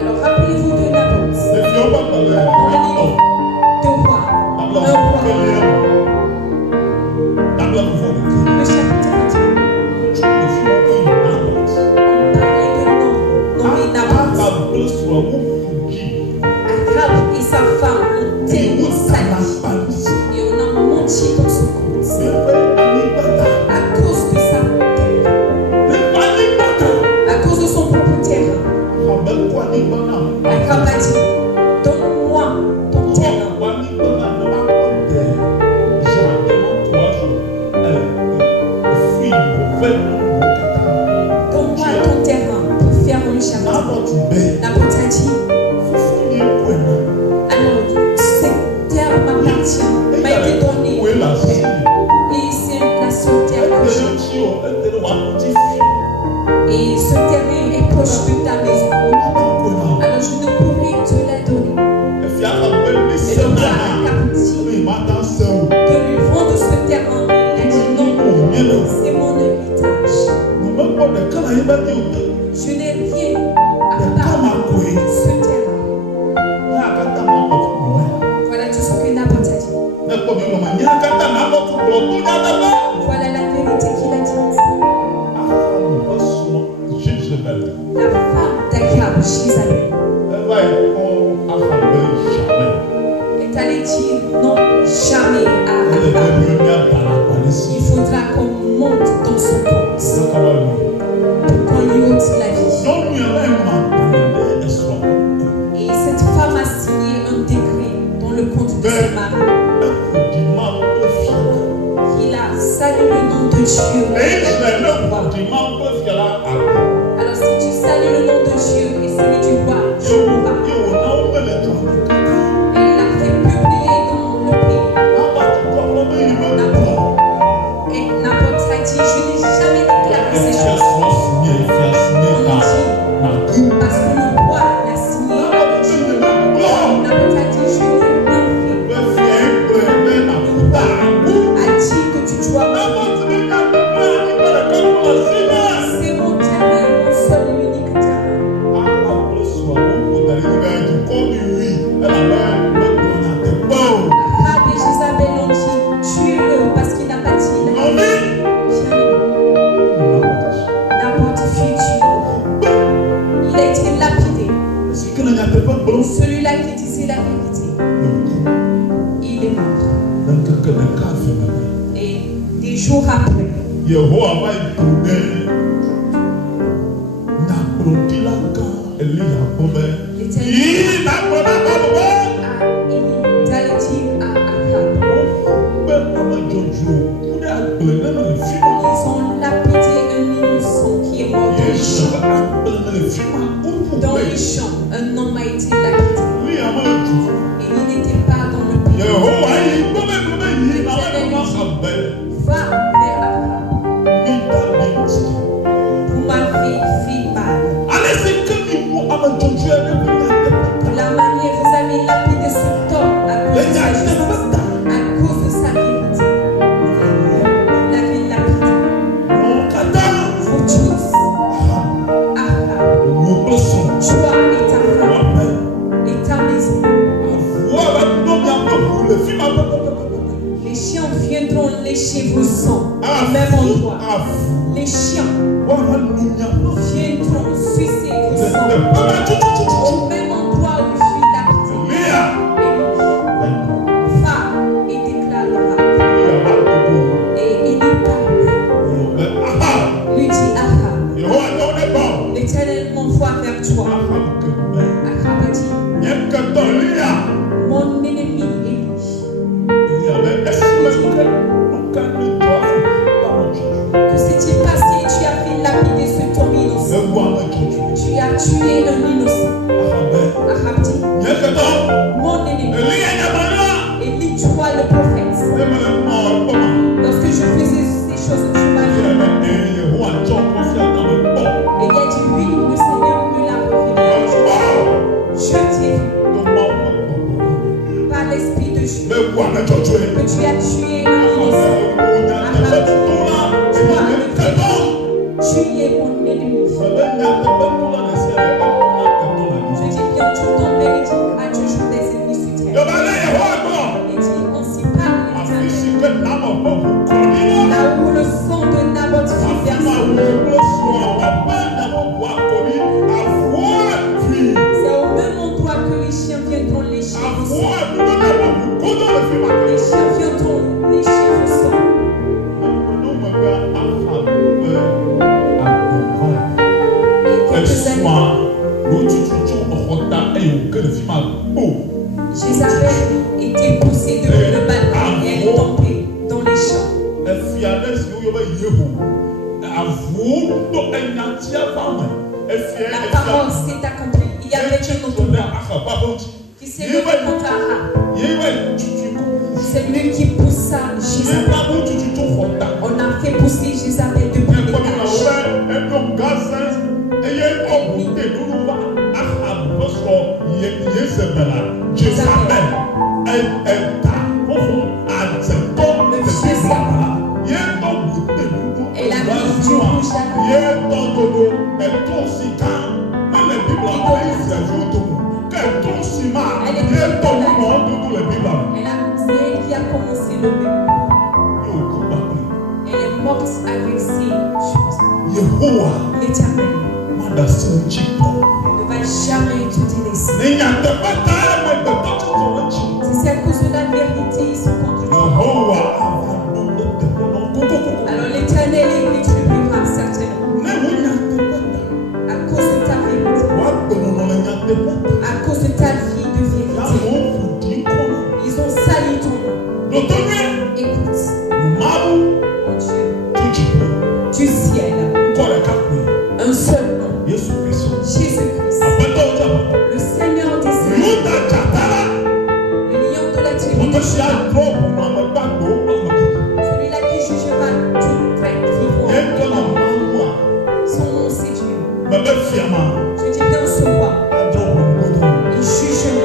Alors rappelez-vous de Naboth, dans le livre de Rois, le chapitre 21. On parlait de nom nommé Naboth. Akab et sa femme ont été salis et on a menti dans son compte à cause de sa terre, à cause de son propre terrain. Akab a dit, donne-moi ton terrain. Donne-moi ton terrain pour faire mon jardin. Naboth a dit, alors cette terre m'appartient, m'a été donnée. Et c'est la seule terre que j'ai. Et ce terrain est proche de ta maison. Alors je ne pourrai te la donner. Et le roi Akab dit de lui vendre ce terrain. Il a dit non, c'est mon héritage. Je n'ai rien à part ce terrain. Voilà tout ce que Naboth a dit. Voilà la vérité qu'il a dite. La femme d'Akab, Jézabel, est allée dire non, jamais à Akab. Il faudra qu'on monte dans son compte pour qu'on lui ôte la vie. Et cette femme a signé un décret dans le compte de ses maris. Il a salué le nom de Dieu. Alors si tu salues le nom de Dieu et celui du roi, tu mourras. Et il a fait publier dans le pays. Et Naboth a dit, je n'ai jamais déclaré ces choses. On dit, parce que le roi l'a signé. Naboth a dit, je n'ai rien fait. Le roi a dit que tu dois mourir. C'est mon terrain, mon seul et unique terrain. Akab et Jézabel ont dit, tue-le parce qu'il n'a pas dit la vérité. Naboth fut tué. Il a été lapidé. Celui-là qui disait la vérité, il est mort. Et des jours après, Ils ont lapidé un innocent qui est mort dans les champs. Un homme a été lapidé. Et il n'était pas dans le pays. Va vers Abraham. Vous m'avez fait mal. De la manière vous avez lapidé cet homme à cause de sa vérité. Vous l'avez lapidé. Vous tous, Abraham, toi et ta femme et ta maison. Les chiens viendront lécher vos sangs au même endroit. Les chiens viendront sucer vos sangs au même endroit où je suis lapidé. Et va et déclarera. Et il parle. Lui dit Abraham, l'Éternel m'envoie vers toi. Abraham a dit, mon ennemi Élie. Que s'est-il passé? Tu as fait lapider ce homme innocent. Tu as tué un innocent. Abraham dit, mon ennemi. Élie, toi le prophète. Lorsque je faisais ces choses, tu m'as vu. Et il a dit, oui, le Seigneur me l'a révélé. Je t'ai vu par l'Esprit de Dieu que tu as tué un innocent. Tu es mon ennemi. Je dis bien, tout ton mérite a toujours des ennemis sur terre. Et dit, ainsi parle l'Éternel. Là où le sang de Naboth fut versé, c'est au même endroit que les chiens viendront lécher vos sangs. Les chiens viendront lécher vos sangs. Et quelques années, Jézabel était poussée depuis le balcon et elle est tombée dans les champs. La parole s'est accomplie. Il y avait un autre roi qui s'est levé contre Ahab. C'est lui qui poussa Jézabel. On a fait pousser Jézabel depuis l'étage. Elle a mis du rouge c'est elle qui a commencé le bébé. Elle est morte avec ces choses. L'Éternel ne va jamais te délaisser. Si c'est à cause de la vérité, ils sont contre toi. Alors l'Éternel est rétribuera certainement. À cause de ta vérité. À cause de ta vie de vérité. Ils ont sali ton nom. Écoute, mon Dieu, du ciel, un seul nom, Jésus-Christ, le Seigneur des Seigneurs, le lion de la tribu de Juda, celui-là qui jugera toute tête vivante. Son nom c'est Dieu. Je dis bien ce roi, il jugera.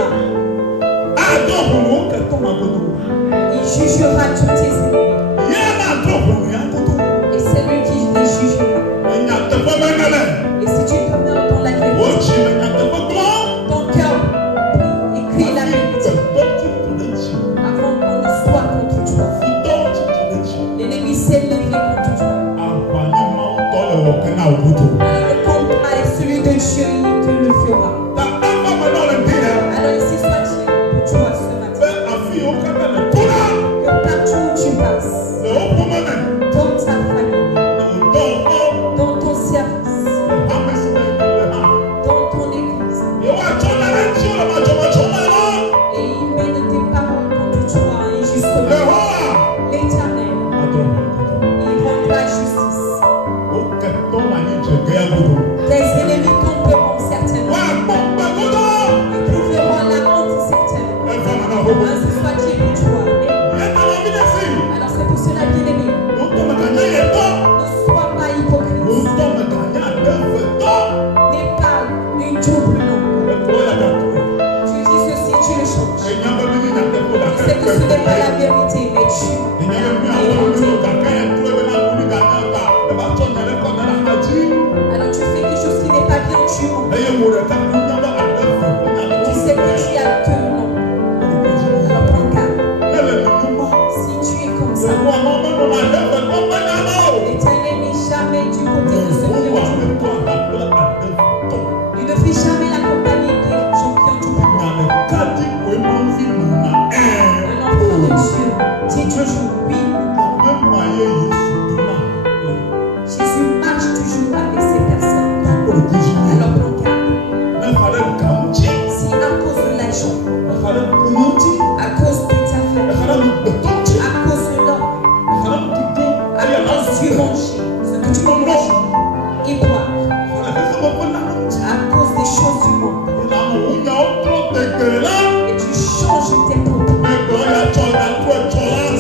Et tu changes tes propos.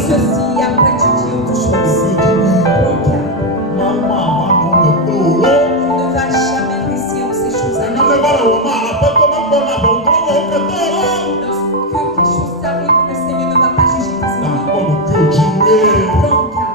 Ceci, après tu dis autre chose. Prends garde. Tu ne vas jamais rester en ces choses-là. Lorsque quelque chose t'arrive, le Seigneur ne va pas juger tes ennemis. Prends garde.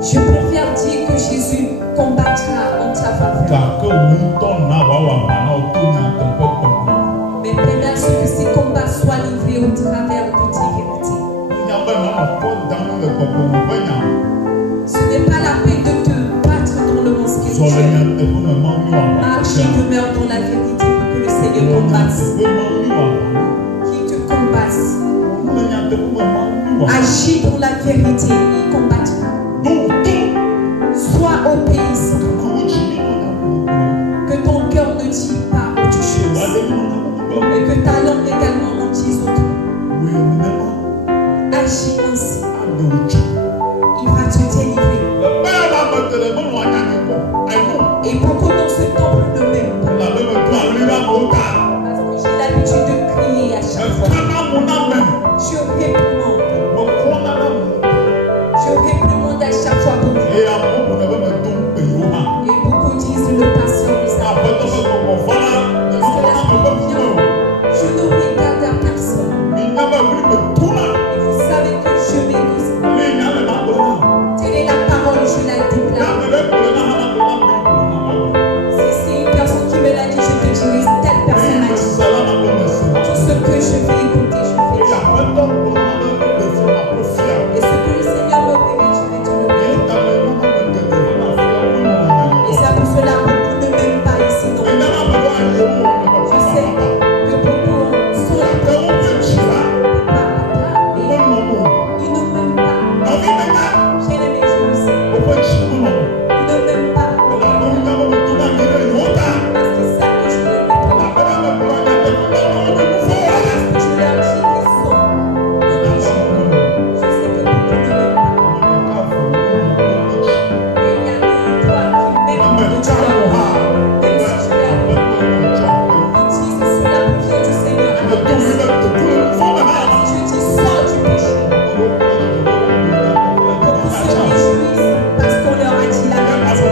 Je préfère dire que Jésus combattra en ta faveur. Mais préfère ce que ces combats soient livrés au travers de tes vérités. Ce n'est pas la peine de te battre dans le monde spirituel. Marche et demeure dans la vérité pour que le Seigneur combatte. Qui te combatte. Agis dans la vérité, il combattra. Sois obéissant. Que ton cœur ne dise pas autre chose. Et que ta langue également en dise autre. Agis ainsi. Il va te délivrer. Et beaucoup dans ce temple ne m'aiment pas. Parce que j'ai l'habitude de crier à chaque fois. Je réprimande. Je réprimande à chaque fois pour Dieu. Et beaucoup disent le patient de sa vie. Parce que la vie vient, je ne regarde à personne. Et vous savez que je m'église. Telle est la parole, je la déclare. Si c'est une personne qui me l'a dit, je te dirai telle personne a dit. Tout ce que je vais écouter, je vais dire. Et ce que le Seigneur me révèle, je vais te le dire. Et c'est pour cela que beaucoup ne m'aiment pas ici dans le monde. Je sais que beaucoup sont là pour me dire papa, mais ils ne m'aiment pas. J'ai aimé, je le sais. Ils ne m'aiment pas. Parce qu'ils savent que je les répondrai. Parce que je leur dis qu'ils sont en danger. Je sais que beaucoup ne m'aiment pas. Mais il y a une toi qui m'aime de tout leur cœur. Même si je leur ils disent cela pour dire du Seigneur à la personne. Si je dis sors du péché, beaucoup se réjouissent parce qu'on leur a dit la vérité.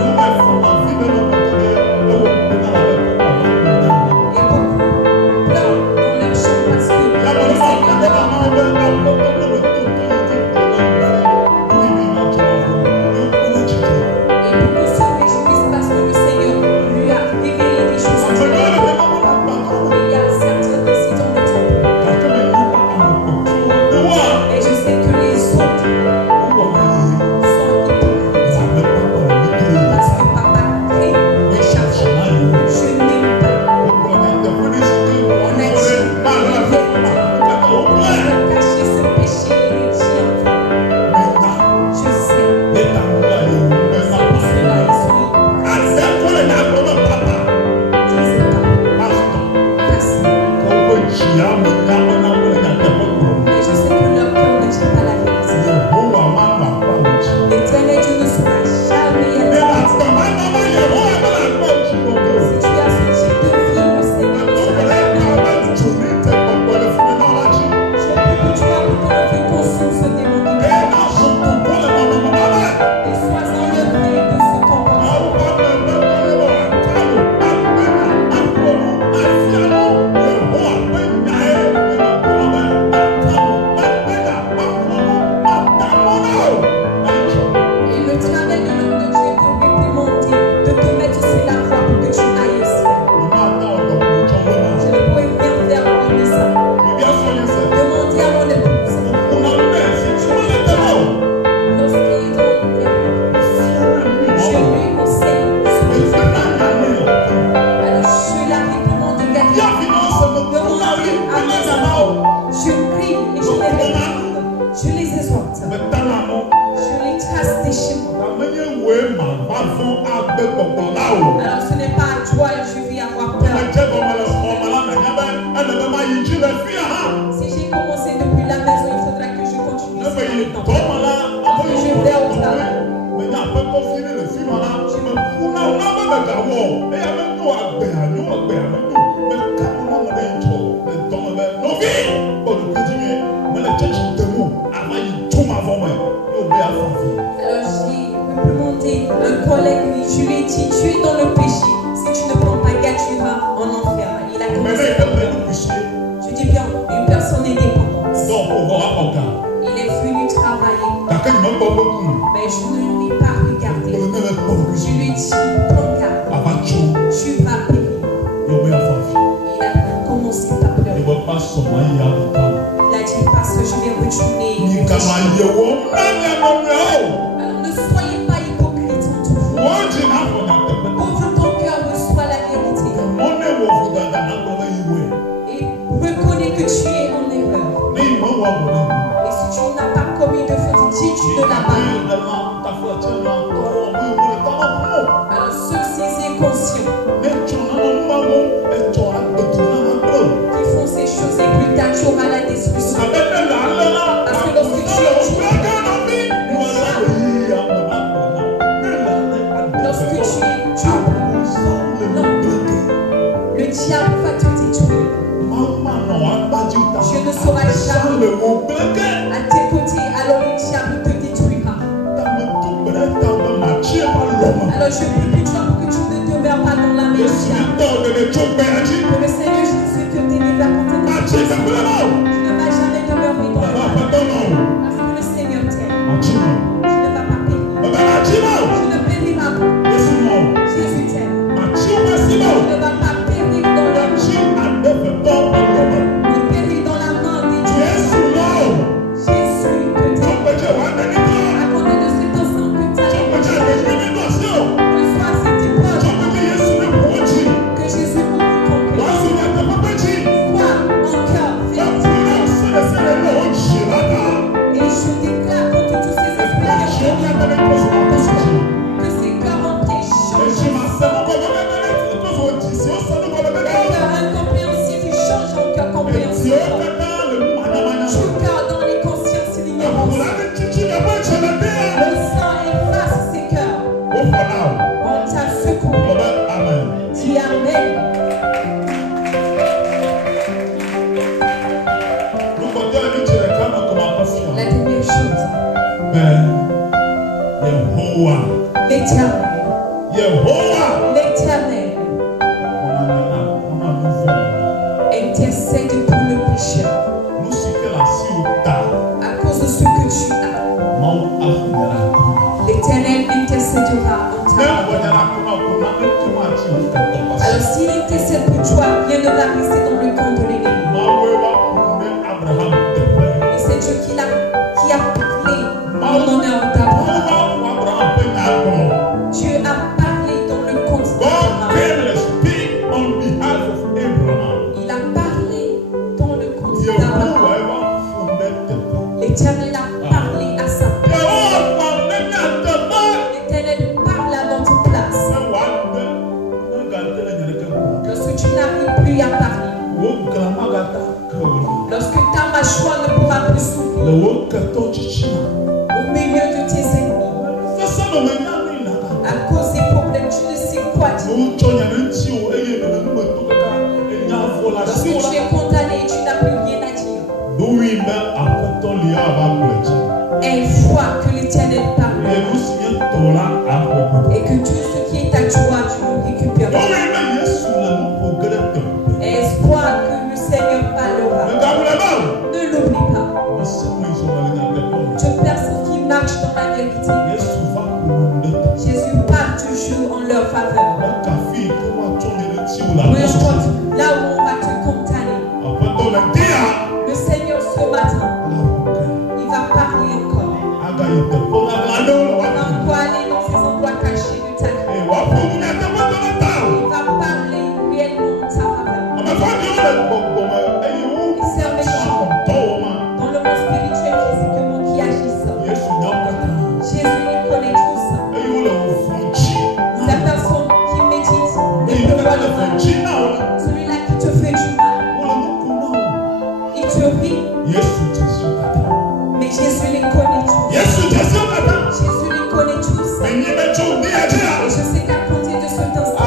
Et beaucoup pleurent dans leur chambre parce que le Seigneur leur a Et beaucoup se réjouissent parce que le Seigneur lui a révélé des choses. Et il y a certains ici dans le temple. Et je sais que les autres sont hypocrites. Parce que papa crie à chaque fois. Je n'aime pas. On a dit la vérité. On veut cacher ce péché et le dire. Je sais. C'est pour cela ils sont disent pas. Facile. Et je sais que leur cœur ne dit pas la vérité. L'Éternel Dieu ne sera jamais élevé. Si tu as ce type de vie, le Seigneur ne sera jamais élevé. Je prie pour toi pour que notre conscience se démontre. Et sois enlevé de ce comportement. Et le travail de l'homme de Dieu est de réprimander, de te mettre sur la voie pour que tu ailles au ciel. Je ne pourrais rien faire hormis ça. Demandez à mon épouse. Lorsqu'il est dans le cœur, je lui conseille ce qu'il faut faire. Alors je la réprimande également. Demandez à mes enfants. Je prie et je les réprimande. Je les exhorte. Je les trace des chemins. Alors ce n'est pas à toi que je vais avoir peur. Si j'ai commencé Alors j'ai demandé un collègue, je lui ai dit, tu es dans le péché. Si tu ne prends pas garde, tu vas en enfer. Il a commencé. Je dis bien, une personne est dépendante. Il est venu travailler, mais je ne l'ai pas regardé. Je lui ai dit, prends garde, tu vas payer. Il a commencé par pleurer. Il a dit, parce que je vais retourner. Alors ne soyez pas hypocrite en tout. Ouvre ton cœur, reçois la vérité. Et reconnais que tu es en erreur. Et si tu n'as pas commis de faute, dis tu ne l'as pas fait. Alors ceux-ci est conscient qui font ces choses et plus tard tu auras la destruction. Parce que lorsque tu es tué, le diable va te détruire. Je ne saurai jamais à tes côtés, alors le diable te détruira. Alors je prie plus toi pour que tu ne demeures pas dans la même diable. Que le Seigneur Jésus te délivre contre tes péchés. Tu ne vas jamais demeurer dans la même. Parce que le Seigneur t'aime. Tu ne vas pas périr. Tu ne périras pas. Jésus t'aime. Tu ne vas pas périr dans la main. Ni périr dans la main des dieux. Jésus te t'aime. À côté de cet instant que tu as reçois cette épreuve. Que Jésus ouvre ton cœur. Sois en cœur vérité. Et je déclare contre tous ces esprits que ces cœurs remplis changent. Un cœur incompréhensif, il change en cœur compréhensif. Tout cœur dans les consciences et l'ignorance. Le sang efface ces cœurs. On t'a secouru. Dis Amen. La dernière chose, l'Éternel intercède pour le pécheur. À cause de ce que tu as, l'Éternel intercédera en ta faveur. Alors s'il intercède pour toi, rien ne va rester dans le camp de l'ennemi. Et c'est Dieu qui a parlé en l'honneur d'Abraham. Dieu a parlé dans le compte d'Abraham. Il a parlé dans le compte d'Abraham. L'Éternel a parlé à sa place. L'Éternel parle à notre place. Lorsque tu n'arrives plus à parler, lorsque ta mâchoire ne pourra plus s'ouvrir, au milieu de tes ennemis, à cause des problèmes, tu ne sais quoi dire. Lorsque tu es condamné, tu n'as plus rien à dire. Et vois que l'Éternel parle et que tout ce qui est à toi, tu le récupères. Et espoir que le Seigneur parlera. Ne l'oublie pas. Toute personne qui marche dans la vérité, Jésus parle toujours en leur faveur. Peu importe là où on va te condamner, le Seigneur ce matin, il va parler encore. On va aller dans ces endroits cachés de ta vie. Il va parler réellement en ta faveur. Et c'est un méchant dans le monde spirituel physiquement qui agisse. Jésus il connaît tout ça. Cette personne qui médite et peut voir le mal, celui-là qui te fait du mal, il te rit. Mais Jésus les connaît tous. Jésus les connaît tous. Et je sais qu'à compter de cet instant,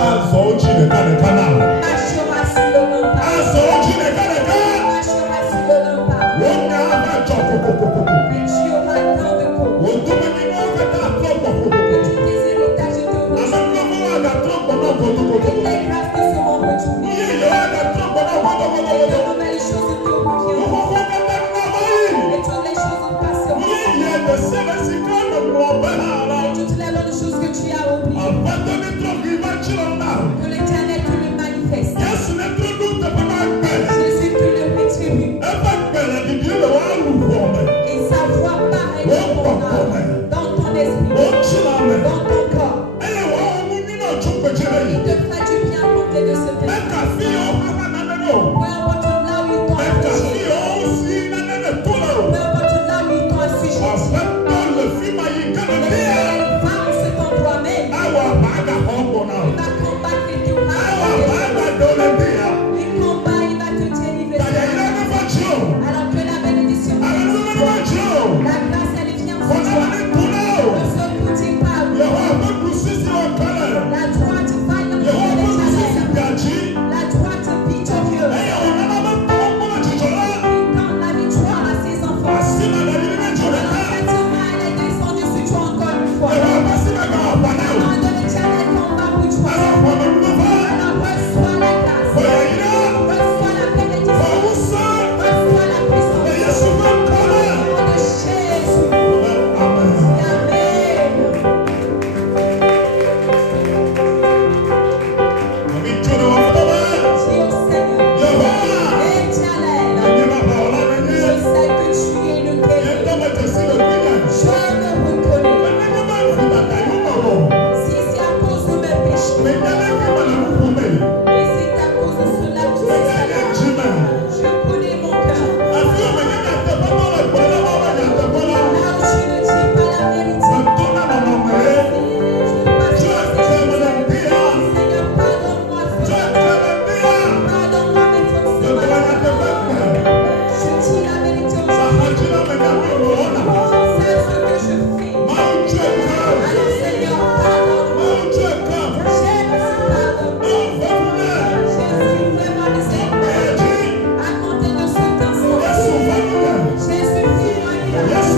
marchera sur le rempart. Marchera sur le rempart. Et tu auras tant de côtes. nouvelles choses te reviennent. Et toutes les choses passeront. Et toutes les bonnes choses que tu as oubliées. Que l'Éternel te le manifeste. Jésus te le rétribue. Et sa voix paraît dans ton âme, dans ton esprit, dans ton corps. Il te fera du bien à côté de ce temps. Peu importe là où ils t'ont affligé. Peu importe là où ils t'ont assujetti. L'Éternel va en cet endroit même. Il va combattre et te il combat, il va te délivrer. Alors que la bénédiction vient sur toi. La grâce, elle vient sur toi. Ne se coûte pas. La droite vaillante de l'Éternel. La droite victorieuse. Il donne la victoire à ses enfants. Alors cette main, elle est descendue sur toi encore une fois. La main de l'Éternel combat pour toi. Alors reçois la grâce. Reçois la bénédiction. Reçois la puissance. Au nom de Jésus. Amen. Dis au Seigneur, Éternel, je sais que tu es le guerrier. Je me reconnais. Si c'est à cause de mes péchés, et c'est à cause de cela que tu es là. Je connais mon cœur. Là où tu ne dis pas la vérité. Seigneur, pardonne-moi, pardonne-moi mes fautes ce matin. Je dis la vérité aujourd'hui. Je sais ce que je fais. Alors Seigneur, pardonne-moi. Jésus, pardonne-moi. Jésus, fais-moi miséricorde. À compter de cet instant. Jésus, fais-moi grâce.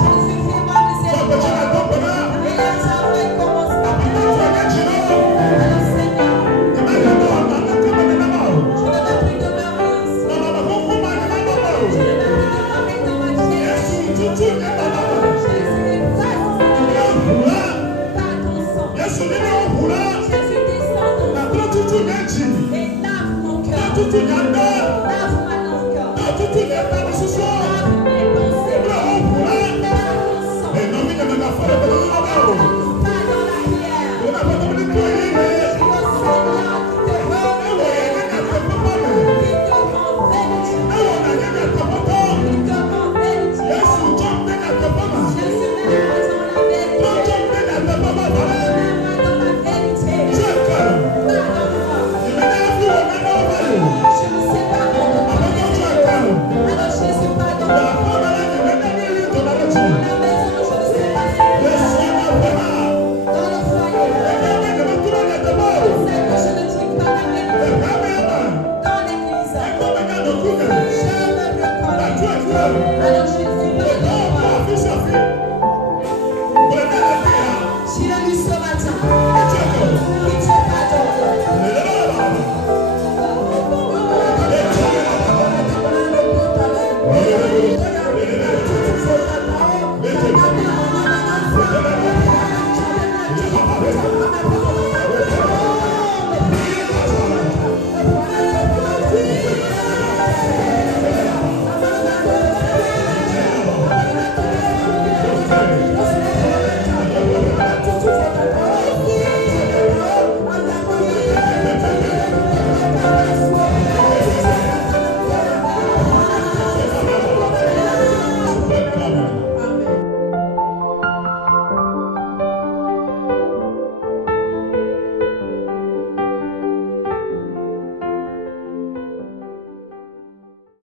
Jésus, fais-moi miséricorde. Et la travail commence par moi. Alors Seigneur, je ne veux plus demeurer ainsi. Je ne veux plus demeurer dans ma vieillesse. Jésus, efface par ton sang. Jésus, descend dans mon cœur et lave mon cœur. Lave-moi encore. Lave mes pensées. Par ton sang. Entre-nous pas dans la pierre. Dis au Seigneur qui te rend vérité. Il te rend vérité. Jésus, mets-moi dans la vérité. Mets-moi dans la vérité. Pardonne-moi. Je ne sais pas comment pardonner. Alors Jésus, pardonne-moi. Dans la maison, je ne sais pas faire. Dans le foyer, c'est que je ne dis pas la vérité. Dans l'église, je me reconnais.